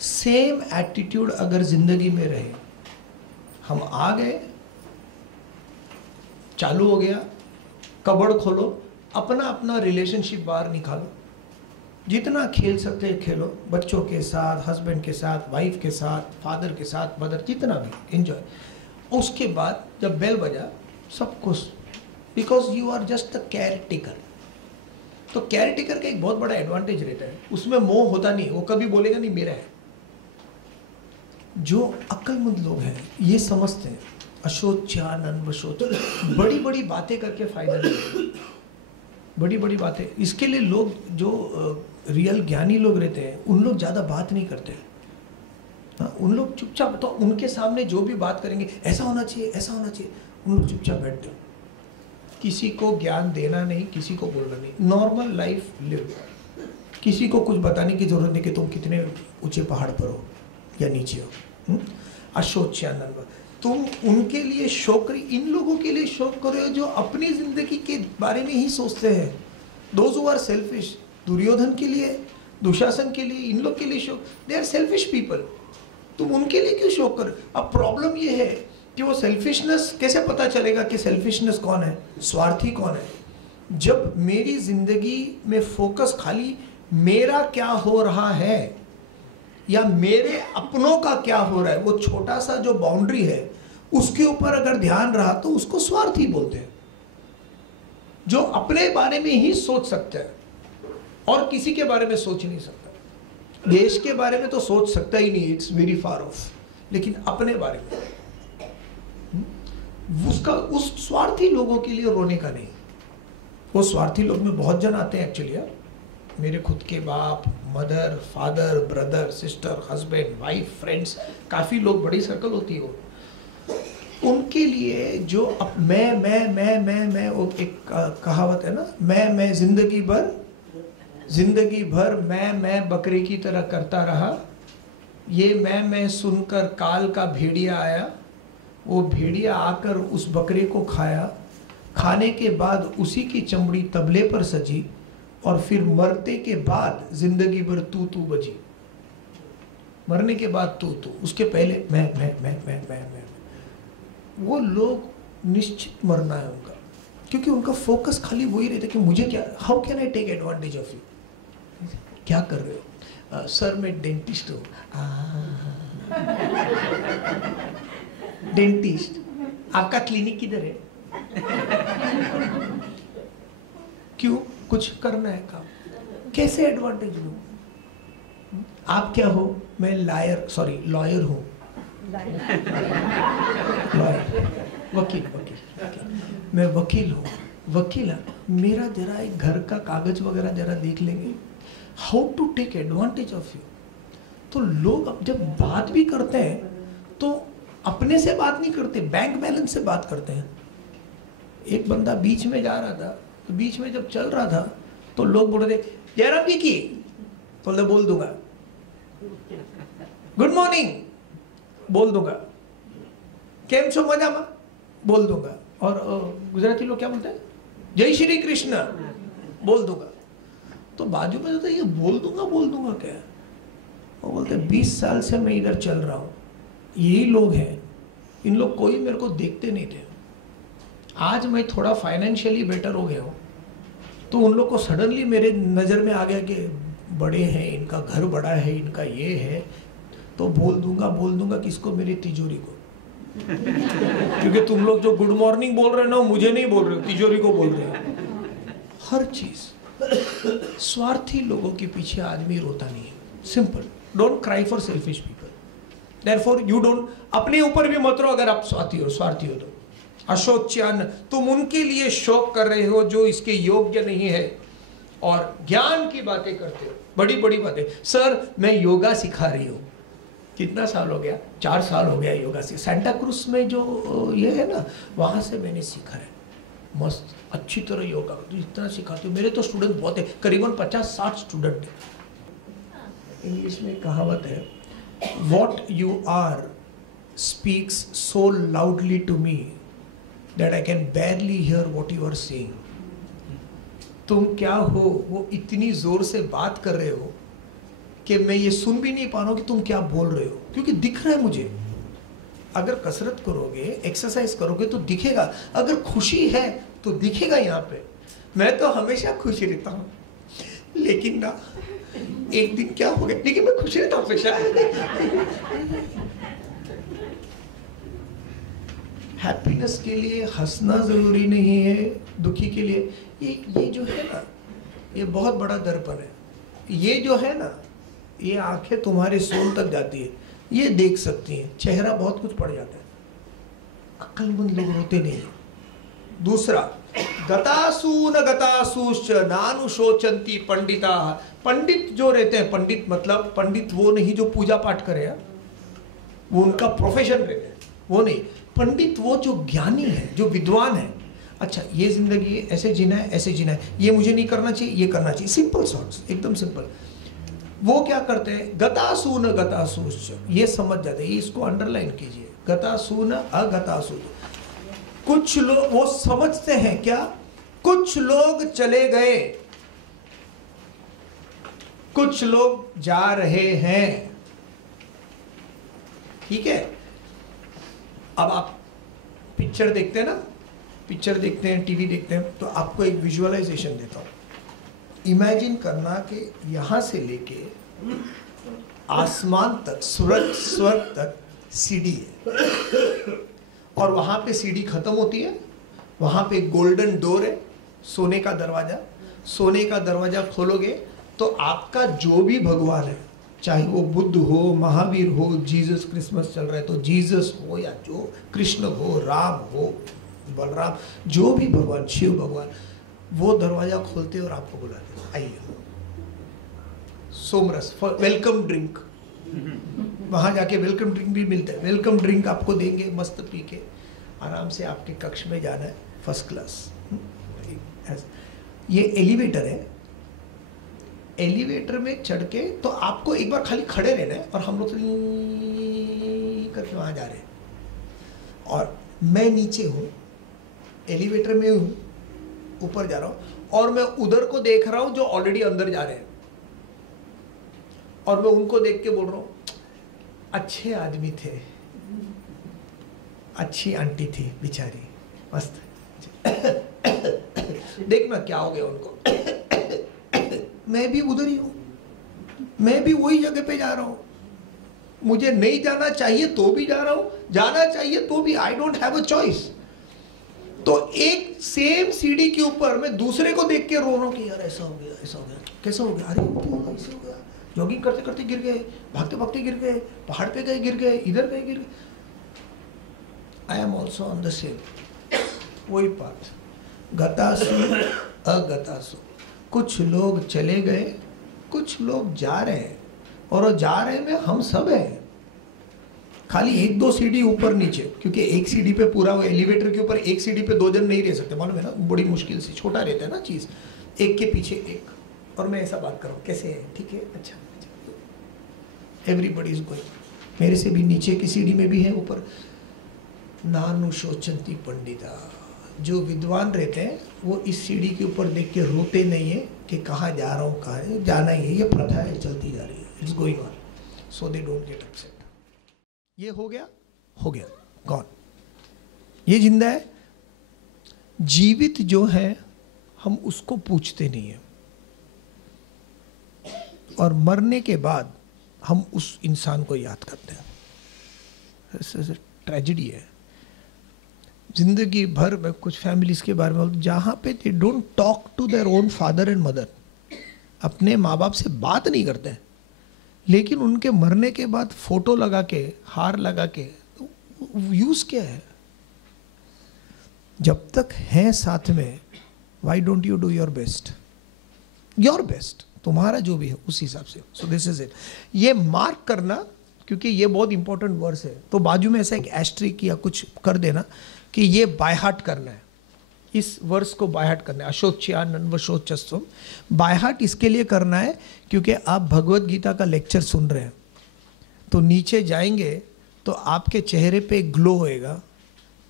सेम एटीट्यूड अगर जिंदगी में रहे, हम आ गए, चालू हो गया, कबड़ खोलो, अपना अपना रिलेशनशिप बाहर निकालो, जितना खेल सकते हैं खेलो, बच्चों के साथ, हस्बैंड के साथ, वाइफ के साथ, फादर के साथ, मदर, जितना भी एंजॉय। उसके बाद जब बेल बजा, सब कुछ, because you are just the caretaker. तो केयर टेकर का एक बहुत बड़ा एडवांटेज रहता है, उसमें मोह होता नहीं, वो कभी बोलेगा नहीं मेरा है। जो अक्लमंद लोग हैं ये समझते हैं, अशोच्यानंद वशोच, बड़ी बड़ी बातें करके फायदा नहीं, बड़ी बड़ी बातें। इसके लिए लोग जो रियल ज्ञानी लोग रहते हैं, उन लोग ज़्यादा बात नहीं करते हैं। हाँ, उन लोग चुपचाप, तो उनके सामने जो भी बात करेंगे, ऐसा होना चाहिए, ऐसा होना चाहिए, उन लोग चुपचाप बैठते हैं। किसी को ज्ञान देना नहीं, किसी को बोलना नहीं, नॉर्मल लाइफ लिव। किसी को कुछ बताने की जरूरत नहीं कि तुम कितने ऊंचे पहाड़ पर हो या नीचे हो। अशोच्यानंद, तुम उनके लिए शोक, इन लोगों के लिए शोक करो जो अपनी जिंदगी के बारे में ही सोचते हैं। Those who are selfish, Duryodhan के लिए, दुशासन के लिए, इन लोग के लिए शोक, दे आर सेल्फिश पीपल। तुम उनके लिए क्यों शोक करो? अब प्रॉब्लम ये है कि वो सेल्फिशनेस, कैसे पता चलेगा कि सेल्फिशनेस कौन है, स्वार्थी कौन है? जब मेरी जिंदगी में फोकस खाली मेरा क्या हो रहा है या मेरे अपनों का क्या हो रहा है, वो छोटा सा जो बाउंड्री है उसके ऊपर अगर ध्यान रहा तो उसको स्वार्थी बोलते हैं। जो अपने बारे में ही सोच सकते हैं और किसी के बारे में सोच नहीं सकता। देश के बारे में तो सोच सकता ही नहीं, इट्स वेरी फार ऑफ, लेकिन अपने बारे में उसका, उस स्वार्थी लोगों के लिए रोने का नहीं। वो स्वार्थी लोग में बहुत जन आते हैं एक्चुअली। मेरे खुद के बाप, mother, father, brother, sister, husband, wife, friends, काफ़ी लोग, बड़ी सर्कल होती है। उनके लिए जो अब मैं वो एक कहावत है ना, मैं जिंदगी भर मैं बकरे की तरह करता रहा, ये मैं सुनकर काल का भेड़िया आया, वो भेड़िया आकर उस बकरे को खाया, खाने के बाद उसी की चमड़ी तबले पर सजी, और फिर मरते के बाद जिंदगी भर तू बजी। मरने के बाद तू, उसके पहले मैं। वो लोग निश्चित मरना है उनका, क्योंकि उनका फोकस खाली वही रहता है कि मुझे क्या, how can I take advantage of you. क्या कर रहे हो? सर मैं डेंटिस्ट हूँ। डेंटिस्ट, आपका क्लिनिक किधर है? क्यों? कुछ करना है काम। कैसे एडवांटेज लूं? आप क्या हो? मैं लॉयर हूं। लॉयर, वकील। मैं वकील हूं। वकील, मेरा जरा एक घर का कागज वगैरह जरा देख लेंगे। How to take advantage of you. तो लोग अब जब बात भी करते हैं तो अपने से बात नहीं करते, बैंक बैलेंस से बात करते हैं। एक बंदा बीच में जा रहा था, तो बीच में जब चल रहा था तो लोग बोल रहे थे, जयराम जी की, तो बोल दूंगा। गुड मॉर्निंग बोल दूंगा। केम छो मजामा बोल दूंगा। और गुजराती लोग क्या बोलते हैं? जय श्री कृष्ण बोल दूंगा। तो बाजू में तो ये बोल दूंगा क्या? वो बोलते 20 साल से मैं इधर चल रहा हूँ, यही लोग हैं, इन लोग कोई मेरे को देखते नहीं थे। आज मैं थोड़ा फाइनेंशियली बेटर हो गया हूँ तो उन लोग को सडनली मेरे नज़र में आ गया कि बड़े हैं, इनका घर बड़ा है, इनका ये है, तो बोल दूंगा किसको? मेरी तिजोरी को। क्योंकि तुम लोग जो गुड मॉर्निंग बोल रहे हो ना, मुझे नहीं बोल रहे हो, तिजोरी को बोल रहे हो। हर चीज स्वार्थी लोगों के पीछे आदमी रोता नहीं है। Simple, don't cry for selfish people, therefore you don't, अपने ऊपर भी मत रो अगर आप स्वार्थी हो तो। अशोच्यान, तुम उनके लिए शोक कर रहे हो जो इसके योग्य नहीं है और ज्ञान की बातें करते हो, बड़ी बड़ी बातें। सर मैं योगा सिखा रही हूँ। कितना साल हो गया? 4 साल हो गया योगा से। सेंटा क्रूज में जो ये है ना, वहाँ से मैंने सीखा है। मस्त अच्छी तरह योगा इतना सिखाती हूँ। मेरे तो स्टूडेंट बहुत है, करीबन 50-60 स्टूडेंट है। इंग्लिश में कहावत है, what you are speaks so loudly to me that I can barely hear what you are saying. तुम क्या हो वो इतनी जोर से बात कर रहे हो कि मैं ये सुन भी नहीं पा रहा हूं कि तुम क्या बोल रहे हो, क्योंकि दिख रहा है मुझे. अगर कसरत करोगे, एक्सरसाइज करोगे तो दिखेगा. अगर खुशी है तो दिखेगा. यहाँ पे मैं तो हमेशा खुश रहता हूँ, लेकिन ना एक दिन क्या हो गया, लेकिन मैं खुश रहता हूँ हमेशा. हैप्पीनेस के लिए हंसना जरूरी नहीं है, दुखी के लिए. ये जो है ना, ये बहुत बड़ा दर्पण है. ये जो है ना, ये आंखें तुम्हारे सोल तक जाती है, ये देख सकती हैं. चेहरा बहुत कुछ पड़ जाता है. अक्लमंद लोग रोते नहीं. दूसरा, गतासु न गतासुश्च नानुशोचन्ति पंडिता. पंडित जो रहते हैं, पंडित मतलब पंडित वो नहीं जो पूजा पाठ करे, वो उनका प्रोफेशन रहता है, वो नहीं. पंडित वो जो ज्ञानी है, जो विद्वान है. अच्छा, ये जिंदगी ऐसे जीना है, ऐसे जीना है, ये मुझे नहीं करना चाहिए, ये करना चाहिए. सिंपल सॉर्ट्स, एकदम सिंपल. वो क्या करते हैं, गतासु न गतासुश्च, ये समझ जाते हैं. इसको अंडरलाइन कीजिए, गतासु न अगतासु. कुछ लोग वो समझते हैं क्या, कुछ लोग चले गए, कुछ लोग जा रहे हैं. ठीक है. अब आप पिक्चर देखते हैं ना, पिक्चर देखते हैं, टीवी देखते हैं, तो आपको एक विजुअलाइजेशन देता हूं. इमेजिन करना कि यहां से लेके आसमान तक, स्वर्ग तक सीढ़ी है, और वहां पे सीढ़ी खत्म होती है. वहां पे गोल्डन डोर है, सोने का दरवाजा. सोने का दरवाजा खोलोगे तो आपका जो भी भगवान है, चाहे वो बुद्ध हो, महावीर हो, जीसस, क्रिसमस चल रहा है तो जीसस हो, या जो कृष्ण हो, राम हो, बलराम, जो भी भगवान, शिव भगवान, वो दरवाजा खोलते और आपको बुलाते, आइए सोमरस, वेलकम ड्रिंक. वहां जाके वेलकम ड्रिंक भी मिलता है. वेलकम ड्रिंक आपको देंगे, मस्त पी के आराम से आपके कक्ष में जाना है, फर्स्ट क्लास. ये एलिवेटर है. एलिवेटर में चढ़ के तो आपको एक बार खाली खड़े रहना है, और हम लोग करके वहां जा रहे हैं, और मैं नीचे हूं, एलिवेटर में हूं, ऊपर जा रहा हूं, और मैं उधर को देख रहा हूं जो ऑलरेडी अंदर जा रहे हैं, और मैं उनको देख के बोल रहा हूं, अच्छे आदमी थे, अच्छी आंटी थी बेचारी, मस्त. देखना क्या हो गया उनको. मैं भी उधर ही हूं, मैं भी वही जगह पे जा रहा हूं. मुझे नहीं जाना चाहिए तो भी जा रहा हूं, जाना चाहिए तो भी. I don't have a choice. तो एक सेम सीढ़ी के ऊपर मैं दूसरे को देख के रो रहा हूं कि यार ऐसा हो गया, ऐसा हो गया, कैसा हो गया, अरे ऐसा हो गया, जॉगिंग करते करते गिर गए, भागते भागते गिर गए, पहाड़ पे गए गिर गए, इधर गए गिर गए. I am also on the same, वही पाथ. गतासु अगतासु. कुछ लोग चले गए, कुछ लोग जा रहे हैं, और जा रहे में हम सब हैं. खाली एक दो सीढ़ी ऊपर नीचे, क्योंकि एक सीढ़ी पे पूरा, वो एलिवेटर के ऊपर एक सीढ़ी पे दो जन नहीं रह सकते, मालूम है ना, बड़ी मुश्किल से, छोटा रहता है ना चीज, एक के पीछे एक. और मैं ऐसा बात कर रहा हूँ, कैसे है, ठीक है, अच्छा, एवरीबडी इज गोइंग. मेरे से भी नीचे की सीढ़ी में भी है, ऊपर. नानुशोचन्ति पंडिता. जो विद्वान रहते हैं वो इस सीढ़ी के ऊपर देख के रोते नहीं है कि कहाँ जा रहा हूँ, कहाँ है, जाना ही है, ये प्रथा है, चलती जा रही है, it's going on, so they don't get upset. ये हो गया, गॉन. ये जिंदा है. जीवित जो है हम उसको पूछते नहीं है, और मरने के बाद हम उस इंसान को याद करते हैं. ट्रेजेडी है. जिंदगी भर में कुछ फैमिलीज के बारे में जहाँ पे they don't talk to their own father and mother, अपने माँ बाप से बात नहीं करते हैं, लेकिन उनके मरने के बाद फोटो लगा के, हार लगा के, यूज क्या है. जब तक है साथ में, why don't you do your best, तुम्हारा जो भी है उस हिसाब से. So this is it. ये मार्क करना, क्योंकि ये बहुत इंपॉर्टेंट वर्स है, तो बाजू में ऐसा एक एस्ट्रिक या कुछ कर देना कि ये बाय हार्ट करना है. इस वर्स को बाय हार्ट करना है. अशोच्या नन्वशोचस्वम. बाय हार्ट इसके लिए करना है क्योंकि आप भगवत गीता का लेक्चर सुन रहे हैं, तो नीचे जाएंगे तो आपके चेहरे पे एक ग्लो होएगा,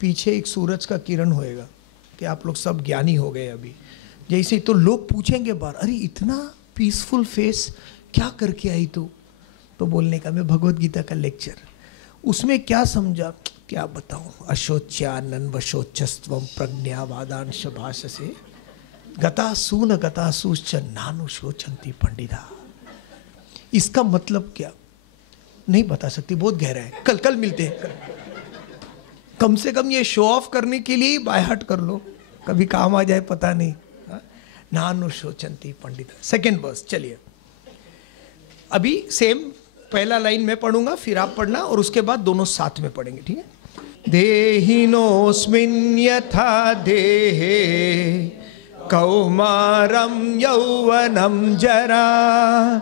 पीछे एक सूरज का किरण होएगा कि आप लोग सब ज्ञानी हो गए अभी जैसे। तो लोग पूछेंगे बार, अरे इतना पीसफुल फेस क्या करके आई तू? तो बोलने का मैं भगवत गीता का लेक्चर, उसमें क्या समझा क्या बताऊं, अशोच्यानन वशोचस्त्वम प्रज्ञावादांश भाषसे गतासून गतासूश्च नानुशोचन्ति पंडिता। इसका मतलब क्या नहीं बता सकती, बहुत गहरा है, कल मिलते हैं। कम से कम ये शो ऑफ करने के लिए ही बाय हार्ट कर लो, कभी काम आ जाए पता नहीं। नानुशोचन्ति पंडिता, सेकेंड वर्स। चलिए अभी सेम पहला लाइन मैं पढ़ूंगा, फिर आप पढ़ना, और उसके बाद दोनों साथ में पढ़ेंगे, ठीक है? देहिनोऽस्मिन् यथा देहे कौमारं यौवनं जरा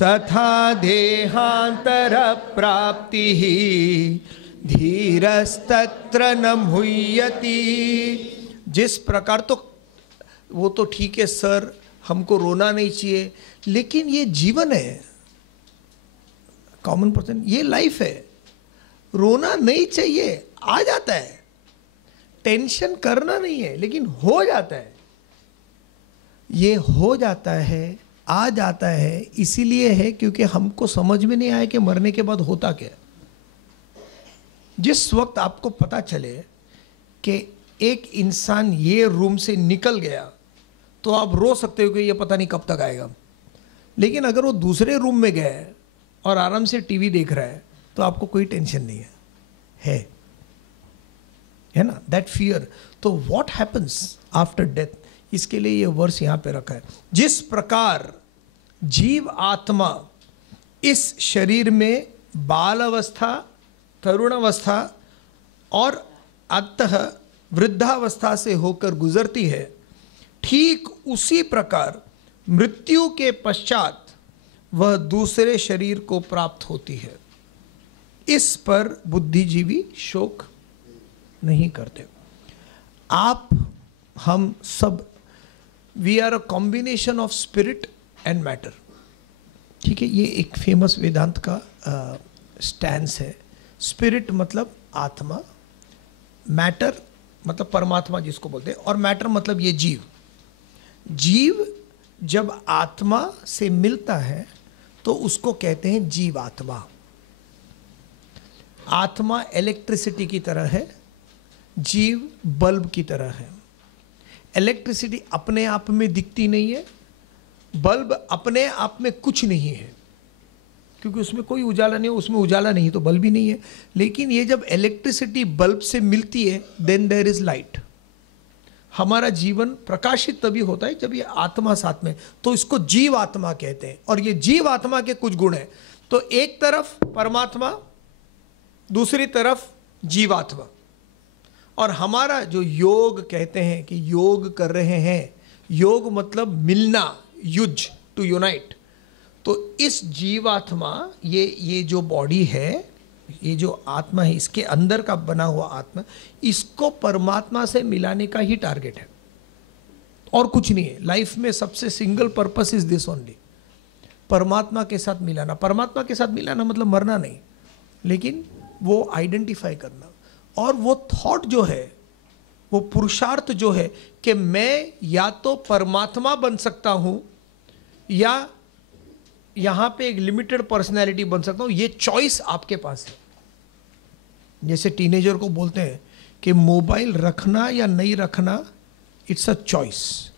तथा देहांतर प्राप्तिः धीरस्तत्र न मुह्यति। जिस प्रकार, तो वो तो ठीक है सर, हमको रोना नहीं चाहिए, लेकिन ये जीवन है, कॉमन पर्सन, ये लाइफ है, रोना नहीं चाहिए, आ जाता है। टेंशन करना नहीं है, लेकिन हो जाता है। ये हो जाता है, आ जाता है, इसीलिए है क्योंकि हमको समझ में नहीं आया कि मरने के बाद होता क्या। जिस वक्त आपको पता चले कि एक इंसान ये रूम से निकल गया, तो आप रो सकते हो कि ये पता नहीं कब तक आएगा। लेकिन अगर वो दूसरे रूम में गया है और आराम से टीवी देख रहा है, तो आपको कोई टेंशन नहीं है ना, दैट फियर। तो व्हाट हैपन्स आफ्टर डेथ, इसके लिए ये वर्स यहां पे रखा है। जिस प्रकार जीव आत्मा इस शरीर में बाल अवस्था, तरुण अवस्था और अंतः वृद्धावस्था से होकर गुजरती है, ठीक उसी प्रकार मृत्यु के पश्चात वह दूसरे शरीर को प्राप्त होती है। इस पर बुद्धिजीवी शोक नहीं करते। आप, हम सब, we are a combination of spirit and matter, ठीक है? ये एक फेमस वेदांत का स्टैंस है। स्पिरिट मतलब आत्मा, मैटर मतलब परमात्मा जिसको बोलते हैं, और मैटर मतलब ये जीव। जीव जब आत्मा से मिलता है तो उसको कहते हैं जीवात्मा। आत्मा इलेक्ट्रिसिटी की तरह है, जीव बल्ब की तरह है। इलेक्ट्रिसिटी अपने आप में दिखती नहीं है, बल्ब अपने आप में कुछ नहीं है, क्योंकि उसमें कोई उजाला नहीं है, उसमें उजाला नहीं तो बल्ब ही नहीं है। लेकिन ये जब इलेक्ट्रिसिटी बल्ब से मिलती है, देन देयर इज लाइट। हमारा जीवन प्रकाशित तभी होता है जब ये आत्मा साथ में, तो इसको जीव आत्मा कहते हैं। और ये जीव आत्मा के कुछ गुण हैं, तो एक तरफ परमात्मा, दूसरी तरफ जीवात्मा। और हमारा जो योग कहते हैं कि योग कर रहे हैं, योग मतलब मिलना, युज, टू यूनाइट। तो इस जीवात्मा, ये जो बॉडी है, ये जो आत्मा है, इसके अंदर का बना हुआ आत्मा, इसको परमात्मा से मिलाने का ही टारगेट है, और कुछ नहीं है। लाइफ में सबसे single purpose is this only, परमात्मा के साथ मिलाना। परमात्मा के साथ मिलाना मतलब मरना नहीं, लेकिन वो आइडेंटिफाई करना। और वो थॉट जो है, वो पुरुषार्थ जो है कि मैं या तो परमात्मा बन सकता हूं या यहां पे एक लिमिटेड पर्सनैलिटी बन सकता हूं, ये चॉइस आपके पास है। जैसे टीनेजर को बोलते हैं कि मोबाइल रखना या नहीं रखना, इट्स अ चॉइस।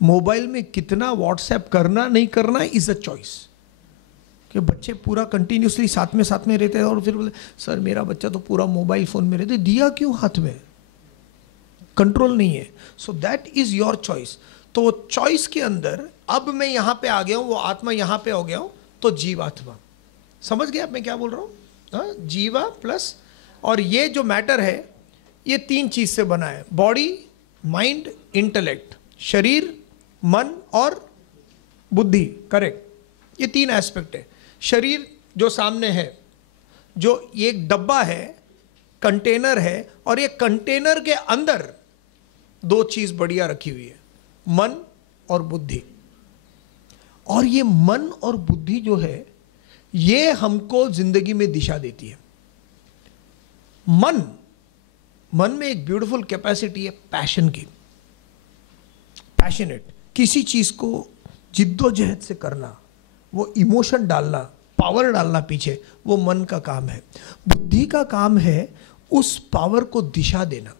मोबाइल में कितना व्हाट्सएप करना नहीं करना इज अ चॉइस। कि बच्चे पूरा कंटिन्यूसली साथ में रहते हैं, और फिर बोले सर मेरा बच्चा तो पूरा मोबाइल फोन में रहते, दिया क्यों हाथ में? कंट्रोल नहीं है। So that is your choice. तो वो चॉइस के अंदर अब मैं यहां पे आ गया हूं, वो आत्मा यहां पे हो गया हूं, तो जीवात्मा। समझ गए आप मैं क्या बोल रहा हूं? जीवा प्लस, और ये जो मैटर है ये तीन चीज से बना है, बॉडी, माइंड, इंटेलेक्ट। शरीर, मन और बुद्धि, करेक्ट, ये तीन एस्पेक्ट है। शरीर जो सामने है, जो ये एक डब्बा है, कंटेनर है, और ये कंटेनर के अंदर दो चीज बढ़िया रखी हुई है, मन और बुद्धि। और ये मन और बुद्धि जो है, ये हमको जिंदगी में दिशा देती है। मन में एक ब्यूटीफुल कैपेसिटी है पैशन की, पैशनेट, किसी चीज को जिद्दोजहद से करना, वो इमोशन डालना, पावर डालना पीछे, वो मन का काम है। बुद्धि का काम है उस पावर को दिशा देना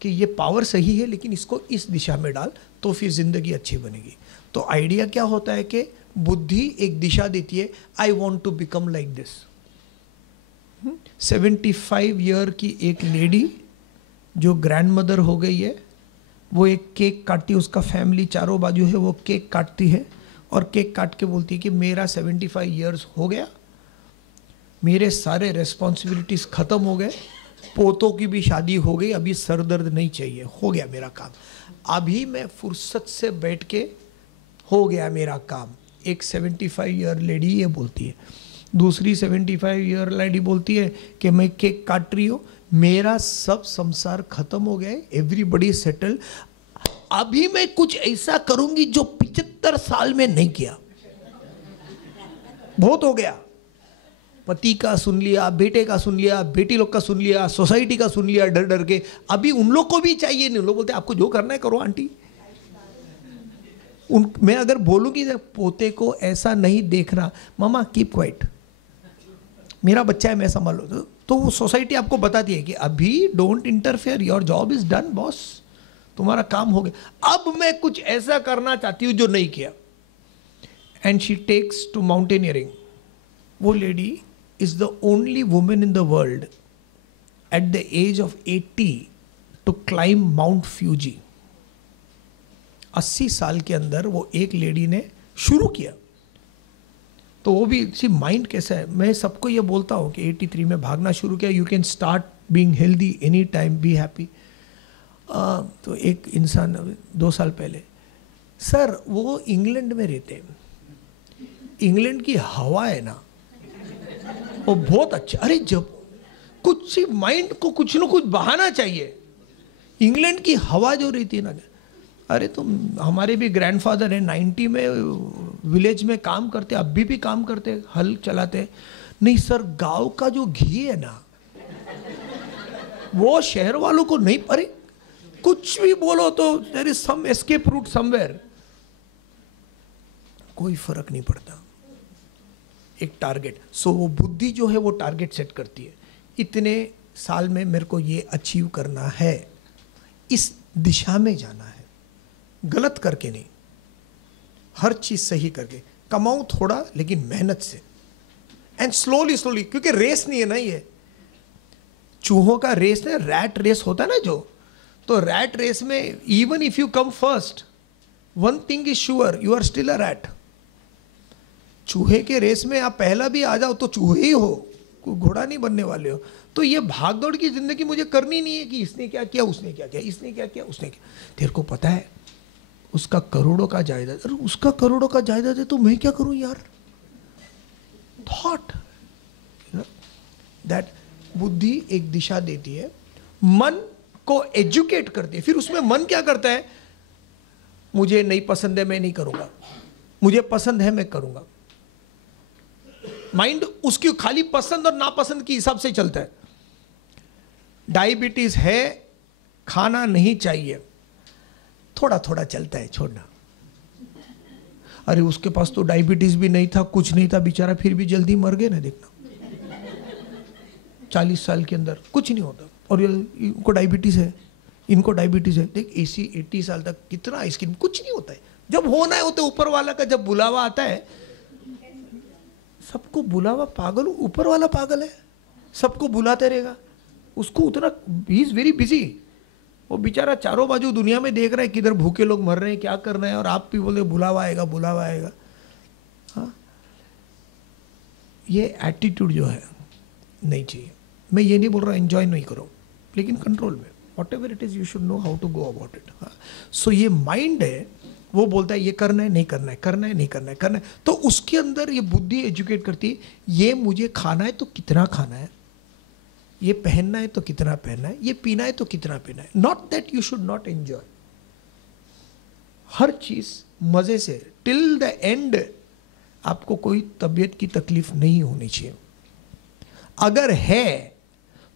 कि ये पावर सही है लेकिन इसको इस दिशा में डाल, तो फिर जिंदगी अच्छी बनेगी। तो आइडिया क्या होता है कि बुद्धि एक दिशा देती है, I want to become like this. 75 year की एक लेडी जो ग्रैंड मदर हो गई है, वो एक केक काटती है, उसका फैमिली चारों बाजू है, वो केक काटती है और केक काट के बोलती है कि मेरा 75 ईयर्स हो गया, मेरे सारे रेस्पॉन्सिबिलिटीज खत्म हो गए, पोतों की भी शादी हो गई, अभी सर दर्द नहीं चाहिए, हो गया मेरा काम, अभी मैं फुर्सत से बैठ के हो गया मेरा काम। एक 75 ईयर लेडी ये बोलती है। दूसरी 75 ईयर लेडी बोलती है कि मैं केक काट रही हूँ, मेरा सब संसार खत्म हो गया है, एवरीबडी सेटल, अभी मैं कुछ ऐसा करूंगी जो 75 साल में नहीं किया, बहुत हो गया। पति का सुन लिया, बेटे का सुन लिया, बेटी लोग का सुन लिया, सोसाइटी का सुन लिया, डर डर के, अभी उन लोग को भी चाहिए नहीं। लोग बोलते आपको जो करना है करो आंटी। मैं अगर बोलूंगी पोते को ऐसा नहीं देखना, मामा कीप क्वाइट, मेरा बच्चा है मैं संभाल लो, तो वो सोसाइटी आपको बताती है कि अभी don't interfere, your job is done boss, तुम्हारा काम हो गया, अब मैं कुछ ऐसा करना चाहती हूं जो नहीं किया। And she takes to mountaineering. वो lady is the only woman in the world at the age of 80 to climb Mount Fuji. 80 साल के अंदर वो एक लेडी ने शुरू किया। तो वो भी सी माइंड कैसा है, मैं सबको ये बोलता हूँ कि 83 में भागना शुरू किया, you can start being healthy any time, be happy. तो एक इंसान 2 साल पहले, सर वो इंग्लैंड में रहते हैं, इंग्लैंड की हवा है ना वो बहुत अच्छा, अरे जब कुछ सी माइंड को कुछ ना कुछ बहाना चाहिए, इंग्लैंड की हवा जो रहती है ना, अरे तुम, हमारे भी ग्रैंडफादर है 90 में विलेज में काम करते, अभी भी काम करते, हल चलाते। नहीं सर, गांव का जो घी है ना वो शहर वालों को नहीं, अरे कुछ भी बोलो तो there is some escape route somewhere, कोई फर्क नहीं पड़ता, एक टारगेट। सो वो बुद्धि जो है वो टारगेट सेट करती है, इतने साल में मेरे को ये अचीव करना है, इस दिशा में जाना है, गलत करके नहीं, हर चीज सही करके, कमाऊं थोड़ा लेकिन मेहनत से, एंड स्लोली स्लोली, क्योंकि रेस नहीं है ना ये, चूहों का रेस है, रैट रेस होता है ना जो, तो रैट रेस में even if you come first, one thing is sure, you are still a rat. चूहे के रेस में आप पहला भी आ जाओ तो चूहे ही हो, कोई घोड़ा नहीं बनने वाले हो। तो ये भागदौड़ की जिंदगी मुझे करनी नहीं है कि इसने क्या किया, उसने क्या किया, इसने क्या किया, उसने क्या, तेरे को पता है उसका करोड़ों का जायदाद, अरे उसका करोड़ों का जायदाद है तो मैं क्या करूं यार, थॉट दैट। बुद्धि एक दिशा देती है, मन को एजुकेट करती है, फिर उसमें मन क्या करता है, मुझे नहीं पसंद है मैं नहीं करूंगा, मुझे पसंद है मैं करूंगा। माइंड उसकी खाली पसंद और नापसंद के हिसाब से चलता है। डायबिटीज है, खाना नहीं चाहिए, थोड़ा थोड़ा चलता है, छोड़ना। अरे उसके पास तो डायबिटीज भी नहीं था, कुछ नहीं था बेचारा, फिर भी जल्दी मर गए ना, देखना 40 साल के अंदर कुछ नहीं होता, और इनको डायबिटीज है, इनको डायबिटीज है, देख 80 साल तक कितना आइसक्रीम, कुछ नहीं होता है। जब होना है होता है, ऊपर वाला का जब बुलावा आता है, सबको बुलावा, पागल ऊपर वाला पागल है, सबको बुलाते रहेगा, उसको उतना, ही इज वेरी बिजी, वो बेचारा चारों बाजू दुनिया में देख रहा है किधर भूखे लोग मर रहे हैं, क्या करना है, और आप भी बोले बुलावा आएगा बुलावा आएगा। हाँ, ये एटीट्यूड जो है नहीं चाहिए। मैं ये नहीं बोल रहा एंजॉय नहीं करो, लेकिन कंट्रोल में, whatever it is you should know how to go about it. So ये माइंड है, वो बोलता है ये करना है नहीं करना है, करना है नहीं करना है, करना है, तो उसके अंदर ये बुद्धि एजुकेट करती है, ये मुझे खाना है तो कितना खाना है, ये पहनना है तो कितना पहनना है, ये पीना है तो कितना पीना है। Not that you should not enjoy, हर चीज मजे से टिल द एंड आपको कोई तबीयत की तकलीफ नहीं होनी चाहिए। अगर है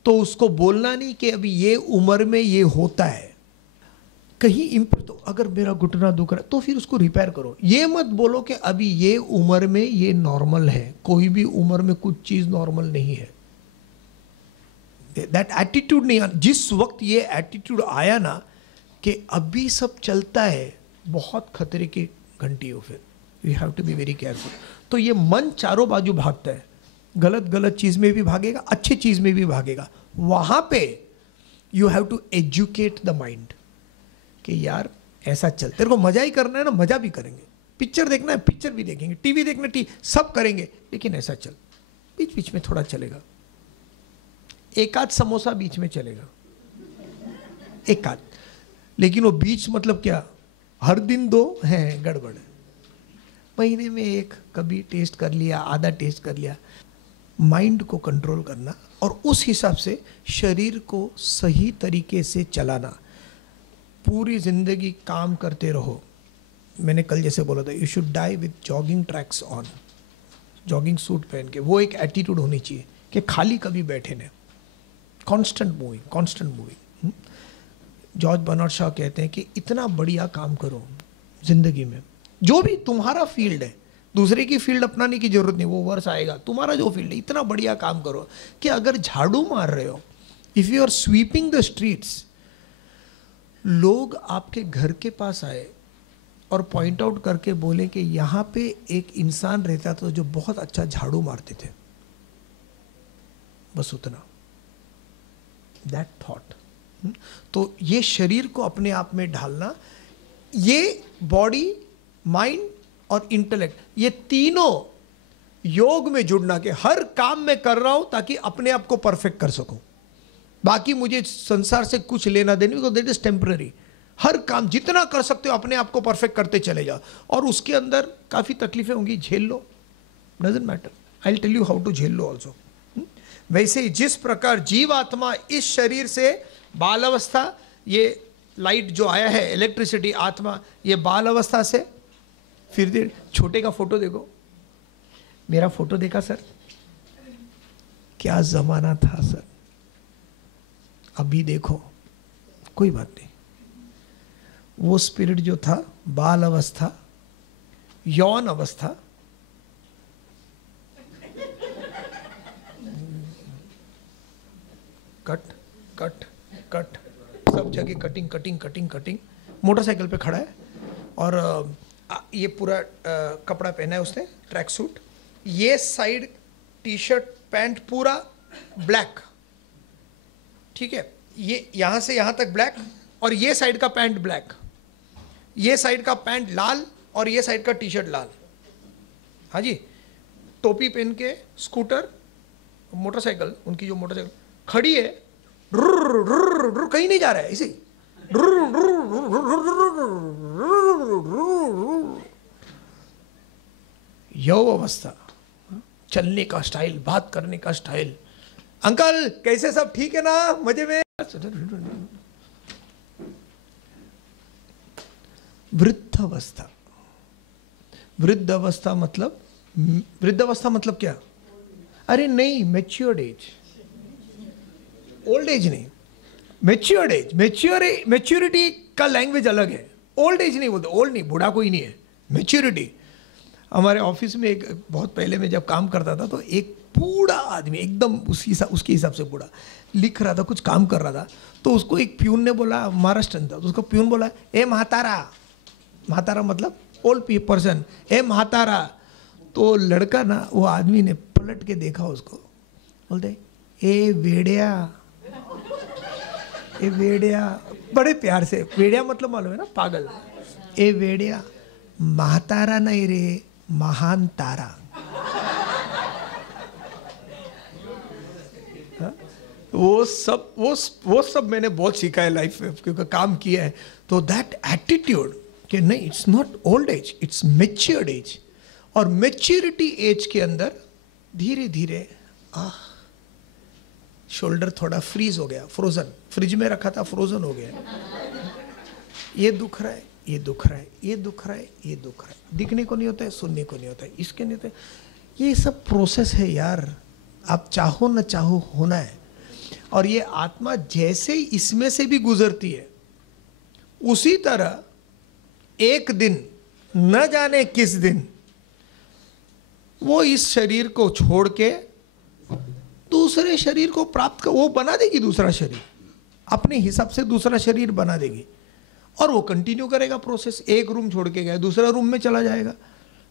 तो उसको बोलना नहीं कि अभी ये उम्र में ये होता है। कहीं तो अगर मेरा घुटना दुख रहा है तो फिर उसको रिपेयर करो। ये मत बोलो कि अभी ये उम्र में ये नॉर्मल है। कोई भी उम्र में कुछ चीज नॉर्मल नहीं है। दैट एटीट्यूड नहीं आना। जिस वक्त ये एटीट्यूड आया ना कि अभी सब चलता है, बहुत खतरे की घंटी हो। फिर you have to be very careful. तो ये मन चारों बाजू भागता है, गलत गलत चीज में भी भागेगा, अच्छी चीज में भी भागेगा। वहां पे you have to educate the mind कि यार ऐसा चल, तेरे को मजा ही करना है ना, मजा भी करेंगे। पिक्चर देखना है, पिक्चर भी देखेंगे। टीवी देखना है, सब करेंगे, लेकिन ऐसा चल। बीच बीच में थोड़ा चलेगा, एक आध समोसा बीच में चलेगा, एक आध। लेकिन वो बीच मतलब क्या, हर दिन 2 है, गड़बड़ है। महीने में 1 कभी टेस्ट कर लिया, आधा टेस्ट कर लिया। माइंड को कंट्रोल करना और उस हिसाब से शरीर को सही तरीके से चलाना। पूरी जिंदगी काम करते रहो। मैंने कल जैसे बोला था, you should die with jogging tracks on, jogging suit पहन के। वो एक एटीट्यूड होनी चाहिए कि खाली कभी बैठे नहीं, constant moving, constant moving. George Bernard Shaw कहते हैं कि इतना बढ़िया काम करो जिंदगी में, जो भी तुम्हारा फील्ड है, दूसरे की फील्ड अपनाने की जरूरत नहीं, वो वर्ष आएगा। तुम्हारा जो फील्ड है, इतना बढ़िया काम करो कि अगर झाड़ू मार रहे हो, if you are sweeping the streets, लोग आपके घर के पास आए और पॉइंट आउट करके बोले कि यहाँ पे एक इंसान रहता था जो बहुत अच्छा झाड़ू मारते थे, बस उतना, दैट थॉट। तो ये शरीर को अपने आप में ढालना, ये बॉडी, माइंड और इंटेलेक्ट, ये तीनों योग में जुड़ना के हर काम में कर रहा हूं ताकि अपने आप को परफेक्ट कर सकूं। बाकी मुझे संसार से कुछ लेना देना, बिकॉज दैट इज टेम्पररी। हर काम जितना कर सकते हो अपने आप को परफेक्ट करते चले जाओ, और उसके अंदर काफी तकलीफें होंगी, झेल लो, doesn't matter. I will tell you how to झेल लो ऑल्सो। वैसे ही जिस प्रकार जीव आत्मा इस शरीर से बाल अवस्था, ये लाइट जो आया है इलेक्ट्रिसिटी, आत्मा ये बाल अवस्था से, फिर देर छोटे का फोटो देखो, मेरा फोटो देखा सर, क्या जमाना था सर। अभी देखो कोई बात नहीं, वो स्पिरिट जो था, बाल अवस्था, यौन अवस्था, कट कट कट, सब जगह cutting cutting cutting cutting. Motorcycle पे खड़ा है और ये पूरा कपड़ा पहना है उसने, ट्रैक सूट, ये साइड टी शर्ट पैंट पूरा ब्लैक, ठीक है, ये यहां से यहां तक ब्लैक, और ये साइड का पैंट ब्लैक, ये साइड का पैंट लाल, और ये साइड का टी शर्ट लाल। हाँ जी, टोपी पहन के स्कूटर, मोटरसाइकिल, उनकी जो मोटरसाइकिल खड़ी है, कहीं नहीं जा रहा है, इसी यौ अवस्था, चलने का स्टाइल, बात करने का स्टाइल। अंकल कैसे, सब ठीक है ना, मजे में। वृद्ध अवस्था, वृद्ध अवस्था मतलब, वृद्ध अवस्था मतलब क्या? अरे नहीं, मैच्योर्ड एज, ओल्ड एज नहीं, मैच्योर्ड एज। मैच्योरिटी का लैंग्वेज अलग है, ओल्ड एज नहीं बोलते, ओल्ड नहीं, बूढ़ा कोई नहीं है, मैच्योरिटी। हमारे ऑफिस में एक बहुत पहले में जब काम करता था, तो एक बूढ़ा आदमी, एकदम उसके हिसाब से बूढ़ा, लिख रहा था, कुछ काम कर रहा था, तो उसको एक प्यून ने बोला, महाराष्ट्रन था, तो उसको प्यून बोला, ए महातारा, महातारा मतलब ओल्ड पर्सन, ए महातारा। तो लड़का ना, वो आदमी ने पलट के देखा उसको, बोलते ए वेड़िया, ए वेड़िया, बड़े प्यार से। वेड़िया मतलब मालूम है ना, पागल। ए वेड़िया, महातारा नहीं रे, महान तारा। वो सब मैंने बहुत सीखा है लाइफ में, क्योंकि काम किया है। तो दैट एटीट्यूड कि नहीं, it's not old age, it's matured age. और मैच्योरिटी एज के अंदर धीरे धीरे शोल्डर थोड़ा फ्रीज हो गया, फ्रोजन, फ्रिज में रखा था फ्रोजन हो गया, ये दुख रहा है, ये दुख रहा है, ये दुख रहा है, ये दुख रहा है, दिखने को नहीं होता है, सुनने को नहीं होता है, इसके नहीं होता है। ये सब प्रोसेस है यार, आप चाहो न चाहो होना है। और ये आत्मा जैसे इसमें से भी गुजरती है, उसी तरह एक दिन, न जाने किस दिन, वो इस शरीर को छोड़ के दूसरे शरीर को प्राप्त कर, वो बना देगी दूसरा शरीर, अपने हिसाब से दूसरा शरीर बना देगी, और वो कंटिन्यू करेगा प्रोसेस। एक रूम छोड़ के गया, दूसरा रूम में चला जाएगा,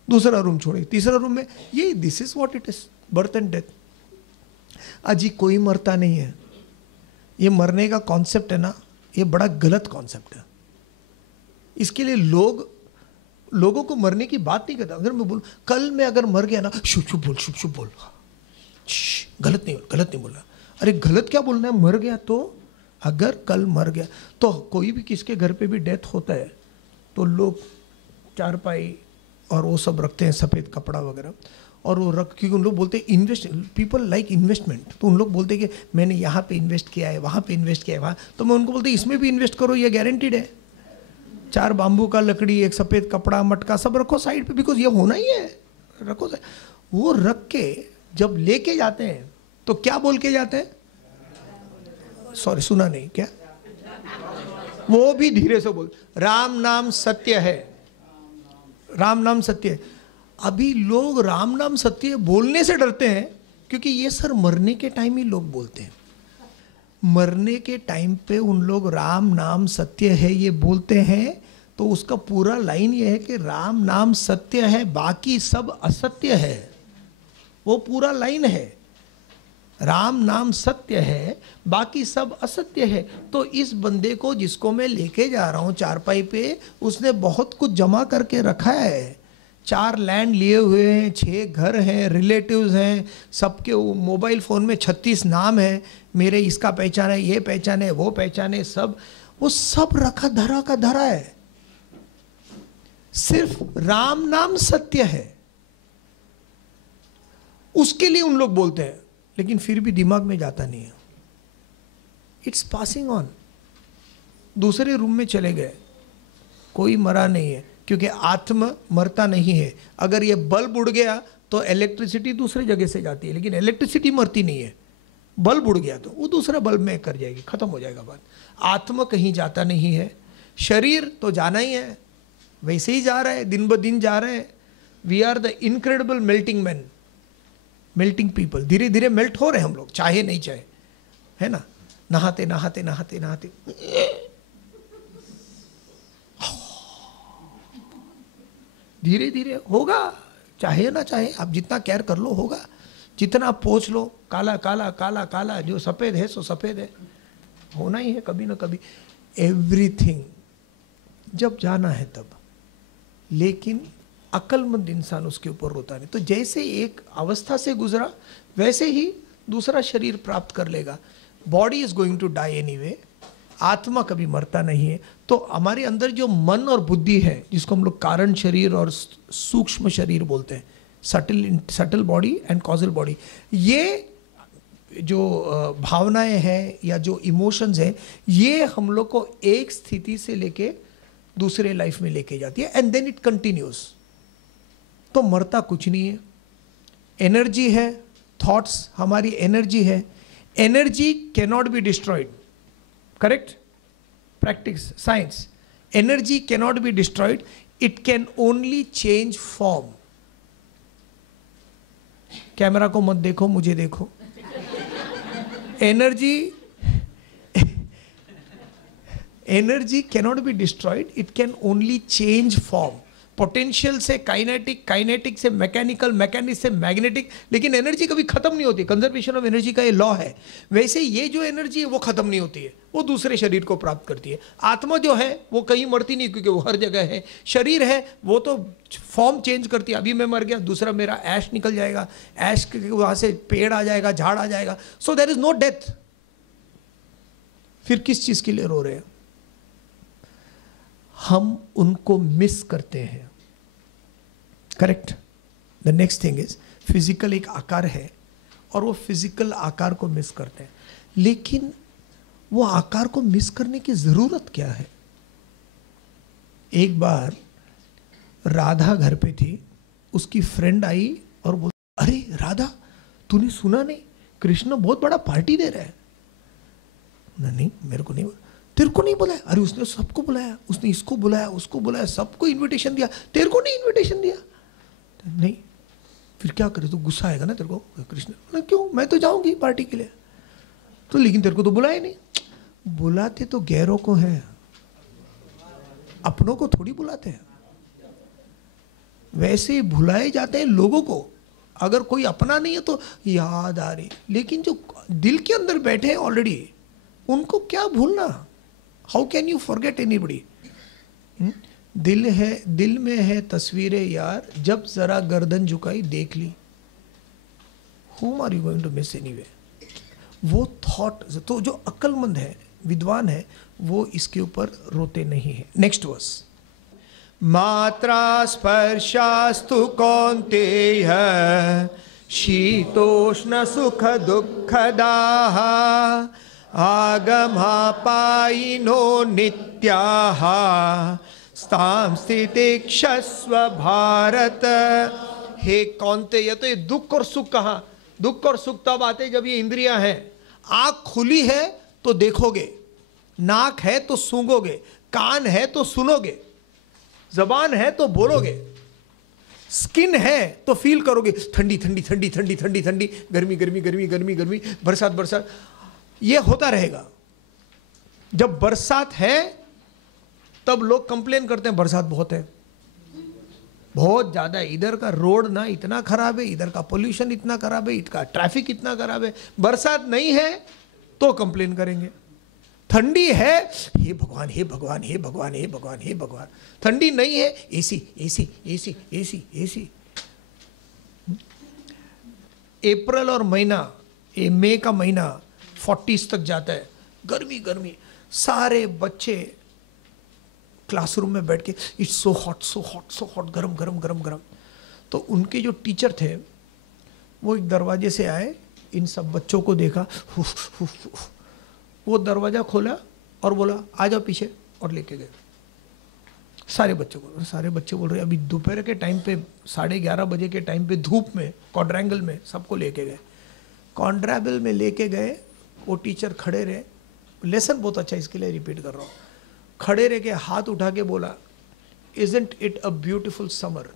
दूसरा रूम छोड़ेगा, तीसरा रूम में। ये this is what it is, birth and death. अजी कोई मरता नहीं है, ये मरने का कॉन्सेप्ट है ना, ये बड़ा गलत कॉन्सेप्ट है। इसके लिए लोगों को मरने की बात नहीं करता। अगर मैं बोलूं कल मैं अगर मर गया ना, शुभ शुभ बोल, शुभ शुभ बोल, गलत नहीं बोलना। अरे गलत क्या बोलना है, मर गया तो, अगर कल मर गया तो, कोई भी किसके घर पे भी डेथ होता है तो लोग चारपाई और वो सब रखते हैं, सफ़ेद कपड़ा वगैरह, और वो रख, क्योंकि उन लोग बोलते हैं इन्वेस्ट, पीपल लाइक इन्वेस्टमेंट, तो उन लोग बोलते हैं कि मैंने यहाँ पे इन्वेस्ट किया है, वहाँ पे इन्वेस्ट किया है, वहाँ, तो मैं उनको बोलते इसमें भी इन्वेस्ट करो, ये गारंटीड है। 4 बाम्बू का लकड़ी, एक सफ़ेद कपड़ा, मटका, सब रखो साइड पे, बिकॉज ये होना ही है, रखो। वो रख के जब लेके जाते हैं तो क्या बोल के जाते हैं, सॉरी सुना नहीं क्या, वो भी धीरे से बोल, राम नाम सत्य है, राम नाम सत्य है। अभी लोग राम नाम सत्य बोलने से डरते हैं, क्योंकि ये सर मरने के टाइम ही लोग बोलते हैं। मरने के टाइम पे उन लोग राम नाम सत्य है ये बोलते हैं, तो उसका पूरा लाइन ये है कि राम नाम सत्य है, बाकी सब असत्य है। वो पूरा लाइन है, राम नाम सत्य है, बाकी सब असत्य है। तो इस बंदे को जिसको मैं लेके जा रहा हूँ चारपाई पे, उसने बहुत कुछ जमा करके रखा है। 4 लैंड लिए हुए हैं, 6 घर हैं, रिलेटिव्स हैं, सबके मोबाइल फ़ोन में 36 नाम है, मेरे इसका पहचान है, ये पहचान है, वो पहचान है, सब वो सब रखा धरा का धरा है। सिर्फ राम नाम सत्य है, उसके लिए उन लोग बोलते हैं, लेकिन फिर भी दिमाग में जाता नहीं है। It's passing on. दूसरे रूम में चले गए, कोई मरा नहीं है, क्योंकि आत्मा मरता नहीं है। अगर ये बल्ब उड़ गया तो इलेक्ट्रिसिटी दूसरे जगह से जाती है, लेकिन इलेक्ट्रिसिटी मरती नहीं है। बल्ब उड़ गया तो वो दूसरा बल्ब में कर जाएगी, खत्म हो जाएगा बात। आत्मा कहीं जाता नहीं है, शरीर तो जाना ही है, वैसे ही जा रहा है, दिन ब दिन जा रहा है। We are the incredible melting man, melting people. धीरे धीरे मेल्ट हो रहे हैं हम लोग, चाहे नहीं चाहे, है ना। नहाते नहाते नहाते नहाते धीरे धीरे होगा, चाहे ना चाहे। आप जितना केयर कर लो होगा, जितना पोंछ लो, काला काला काला काला, जो सफ़ेद है सो सफ़ेद है, होना ही है कभी ना कभी। एवरीथिंग जब जाना है तब, लेकिन अक्लमंद इंसान उसके ऊपर रोता नहीं। तो जैसे एक अवस्था से गुजरा, वैसे ही दूसरा शरीर प्राप्त कर लेगा। Body is going to die anyway, आत्मा कभी मरता नहीं है। तो हमारे अंदर जो मन और बुद्धि है, जिसको हम लोग कारण शरीर और सूक्ष्म शरीर बोलते हैं, subtle body and causal body, ये जो भावनाएं हैं या जो इमोशंस हैं, ये हम लोग को एक स्थिति से लेके दूसरे लाइफ में लेके जाती है, एंड देन इट कंटिन्यूज। तो मरता कुछ नहीं है। एनर्जी है, थॉट्स हमारी एनर्जी है, energy can not be destroyed, correct? Practice science, energy can not be destroyed, it can only change form. Camera को मत देखो, मुझे देखो। Energy can not be destroyed, it can only change form. Potential से kinetic, kinetic से mechanical, mechanic से magnetic, लेकिन energy कभी खत्म नहीं होती। कंजर्वेशन ऑफ एनर्जी का ये लॉ है। वैसे ये जो एनर्जी है वो खत्म नहीं होती है, वो दूसरे शरीर को प्राप्त करती है। आत्मा जो है वो कहीं मरती नहीं, क्योंकि वो हर जगह है। शरीर है वो तो फॉर्म चेंज करती है। अभी मैं मर गया, दूसरा मेरा ऐश निकल जाएगा, ऐश के वहाँ से पेड़ आ जाएगा, झाड़ आ जाएगा। So there is no death. फिर किस चीज़ के लिए रो रहे हैं? हम उनको मिस करते हैं, correct? The next thing is, physical एक आकार है और वो फिजिकल आकार को मिस करते हैं, लेकिन वो आकार को मिस करने की जरूरत क्या है? एक बार राधा घर पे थी, उसकी फ्रेंड आई और बोल, अरे राधा तूने सुना नहीं, कृष्ण बहुत बड़ा पार्टी दे रहा है। नहीं मेरे को नहीं, तेरे को नहीं बुलाया? अरे उसने सबको बुलाया, उसने इसको बुलाया, उसको बुलाया, सबको इनविटेशन दिया, तेरे को नहीं इनविटेशन दिया? नहीं। फिर क्या करे, तो गुस्सा आएगा ना तेरे को। कृष्ण बोला क्यों, मैं तो जाऊंगी पार्टी के लिए। तो लेकिन तेरे को तो बुलाया नहीं। बुलाते तो गैरों को हैं, अपनों को थोड़ी बुलाते हैं। वैसे बुलाए जाते हैं लोगों को, अगर कोई अपना नहीं है तो याद आ रही, लेकिन जो दिल के अंदर बैठे हैं ऑलरेडी, उनको क्या भूलना। How can you forget anybody. दिल है, दिल में है तस्वीरें यार, जब जरा गर्दन झुकाई देख ली। whom are you going to miss anyway? वो थॉट, तो जो अक्लमंद है, विद्वान है, वो इसके ऊपर रोते नहीं है। Next verse. मात्रा स्पर्शास्तु कौन्तेय शीतोष्ण सुख दुःखदाः आगमापायिनो नित्याः स्तां स्थितिक्षस्व भारत। हे कौन्तेय, तो ये दुख और सुख कहाँ? दुख और सुख तब आते जब ये इंद्रियां हैं। आँख खुली है तो देखोगे, नाक है तो सूंघोगे, कान है तो सुनोगे, जबान है तो बोलोगे, स्किन है तो फील करोगे, ठंडी ठंडी ठंडी ठंडी ठंडी ठंडी, गर्मी गर्मी गर्मी गर्मी गर्मी, बरसात बरसात, ये होता रहेगा। जब बरसात है तब लोग कंप्लेन करते हैं बरसात बहुत है, बहुत ज्यादा है, इधर का रोड ना इतना खराब है, इधर का पोल्यूशन इतना खराब है, इधर का ट्रैफिक इतना खराब है। बरसात नहीं है तो कंप्लेन करेंगे। ठंडी है, हे भगवान हे भगवान हे भगवान हे भगवान हे भगवान। ठंडी नहीं है, AC AC AC AC AC. अप्रैल और महीना, ये मई का महीना 40s तक जाता है, गर्मी गर्मी, सारे बच्चे क्लासरूम में बैठ के it's so hot so hot so hot, गरम गरम गरम गरम। तो उनके जो टीचर थे वो एक दरवाजे से आए, इन सब बच्चों को देखा, वो दरवाजा खोला और बोला आ जाओ पीछे, और लेके गए सारे बच्चों को। सारे बच्चे बोल रहे अभी दोपहर के टाइम पे 11:30 बजे के टाइम पे धूप में क्वाड्रेंगल में सबको लेके गए। क्वाड्रेंगल में लेके गए, वो टीचर खड़े रहे, लेसन बहुत अच्छा इसके लिए रिपीट कर रहा हूँ, खड़े रह के हाथ उठा के बोला isn't it a beautiful summer,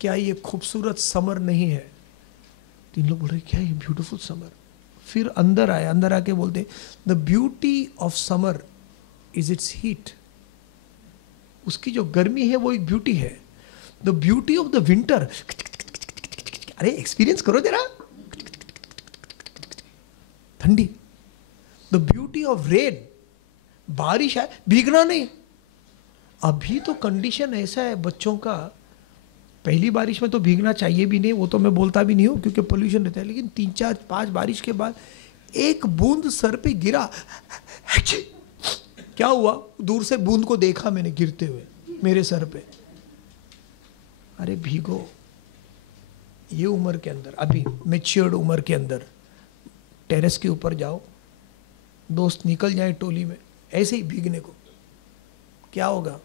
क्या ये खूबसूरत समर नहीं है? तीन लोग बोल रहे क्या ये ब्यूटिफुल समर। फिर अंदर आए, अंदर आके बोलते the beauty of summer is it's heat, उसकी जो गर्मी है वो एक ब्यूटी है। The beauty of the winter, अरे एक्सपीरियंस करो जरा, ठंडी। द ब्यूटी ऑफ रेन, बारिश है, भीगना नहीं। अभी तो कंडीशन ऐसा है बच्चों का, पहली बारिश में तो भीगना चाहिए भी नहीं, वो तो मैं बोलता भी नहीं हूँ क्योंकि पोल्यूशन रहता है, लेकिन 3 4 5 बारिश के बाद एक बूंद सर पे गिरा, क्या हुआ? दूर से बूंद को देखा मैंने गिरते हुए मेरे सर पे। अरे भीगो, ये उम्र के अंदर, अभी मैच्योर्ड उम्र के अंदर टेरेस के ऊपर जाओ, दोस्त निकल जाए टोली में ऐसे ही भीगने को, क्या होगा?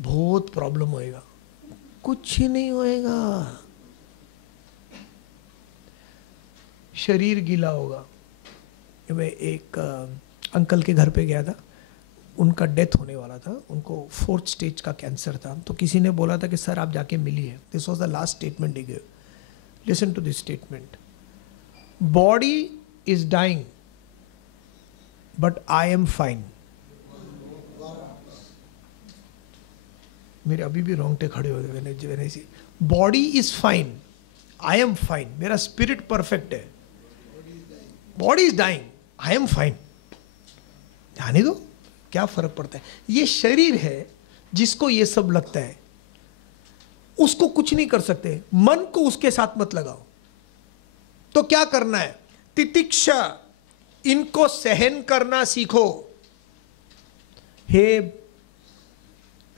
बहुत प्रॉब्लम होएगा। कुछ ही नहीं होएगा, शरीर गीला होगा। मैं एक अंकल के घर पे गया था, उनका डेथ होने वाला था, उनको 4th स्टेज का कैंसर था। तो किसी ने बोला था कि सर आप जाके मिलिए। This was the last statement he give. Listen to this statement, body is dying but I am fine. मेरे अभी भी रोंगटे खड़े हो गए। Body is fine, I am fine, मेरा स्पिरिट परफेक्ट है। Body is dying, I am fine. जाने दो, क्या फर्क पड़ता है? ये शरीर है जिसको ये सब लगता है, उसको कुछ नहीं कर सकते। मन को उसके साथ मत लगाओ। तो क्या करना है? तितिक्षा, इनको सहन करना सीखो। हे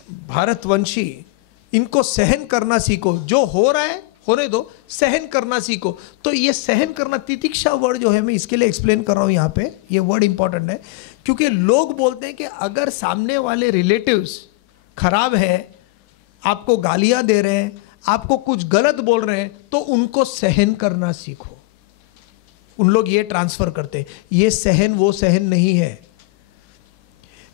भारतवंशी, इनको सहन करना सीखो। जो हो रहा है होने दो, सहन करना सीखो। तो ये सहन करना, तितिक्षा वर्ड जो है मैं इसके लिए एक्सप्लेन कर रहा हूं यहाँ पे, ये वर्ड इंपॉर्टेंट है, क्योंकि लोग बोलते हैं कि अगर सामने वाले रिलेटिव्स खराब है, आपको गालियां दे रहे हैं, आपको कुछ गलत बोल रहे हैं, तो उनको सहन करना सीखो। उन लोग ये ट्रांसफर करते हैं, ये सहन वो सहन नहीं है।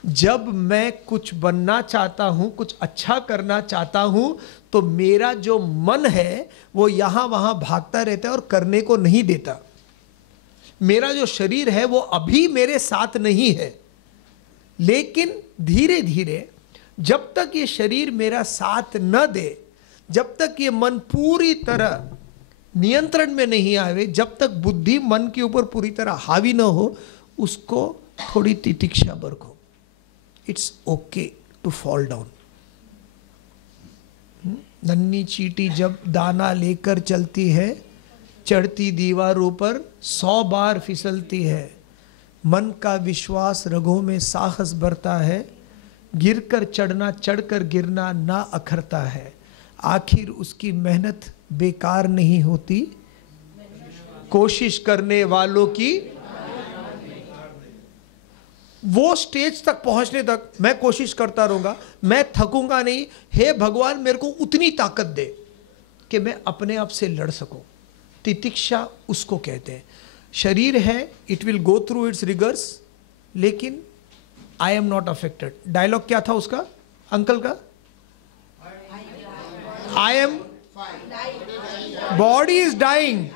जब मैं कुछ बनना चाहता हूं, कुछ अच्छा करना चाहता हूं, तो मेरा जो मन है वो यहां वहां भागता रहता है और करने को नहीं देता। मेरा जो शरीर है वो अभी मेरे साथ नहीं है, लेकिन धीरे धीरे जब तक ये शरीर मेरा साथ न दे, जब तक ये मन पूरी तरह नियंत्रण में नहीं आवे, जब तक बुद्धि मन के ऊपर पूरी तरह हावी न हो, उसको थोड़ी तितिक्षा बरखो। It's okay to fall down. नन्ही चींटी जब दाना लेकर चलती है, चढ़ती दीवारों पर 100 बार फिसलती है। मन का विश्वास रगों में साहस भरता है, गिरकर चढ़ना चढ़कर गिरना ना अखरता है। आखिर उसकी मेहनत बेकार नहीं होती, कोशिश करने वालों की। वो स्टेज तक पहुंचने तक मैं कोशिश करता रहूंगा, मैं थकूंगा नहीं। हे भगवान, मेरे को उतनी ताकत दे कि मैं अपने आप से लड़ सकूं। तितिक्षा उसको कहते हैं। शरीर है, it will go through its rigours, लेकिन I am not affected. Dialogue क्या था उसका, अंकल का? I am, body is dying.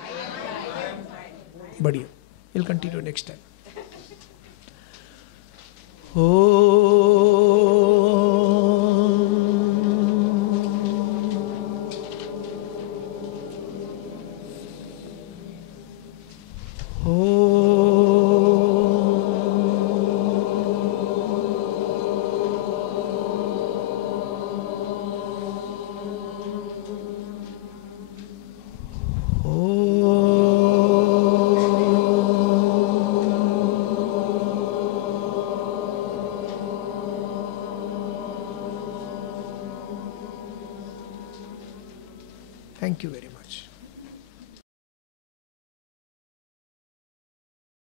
बढ़िया, will continue next time. Thank you very much.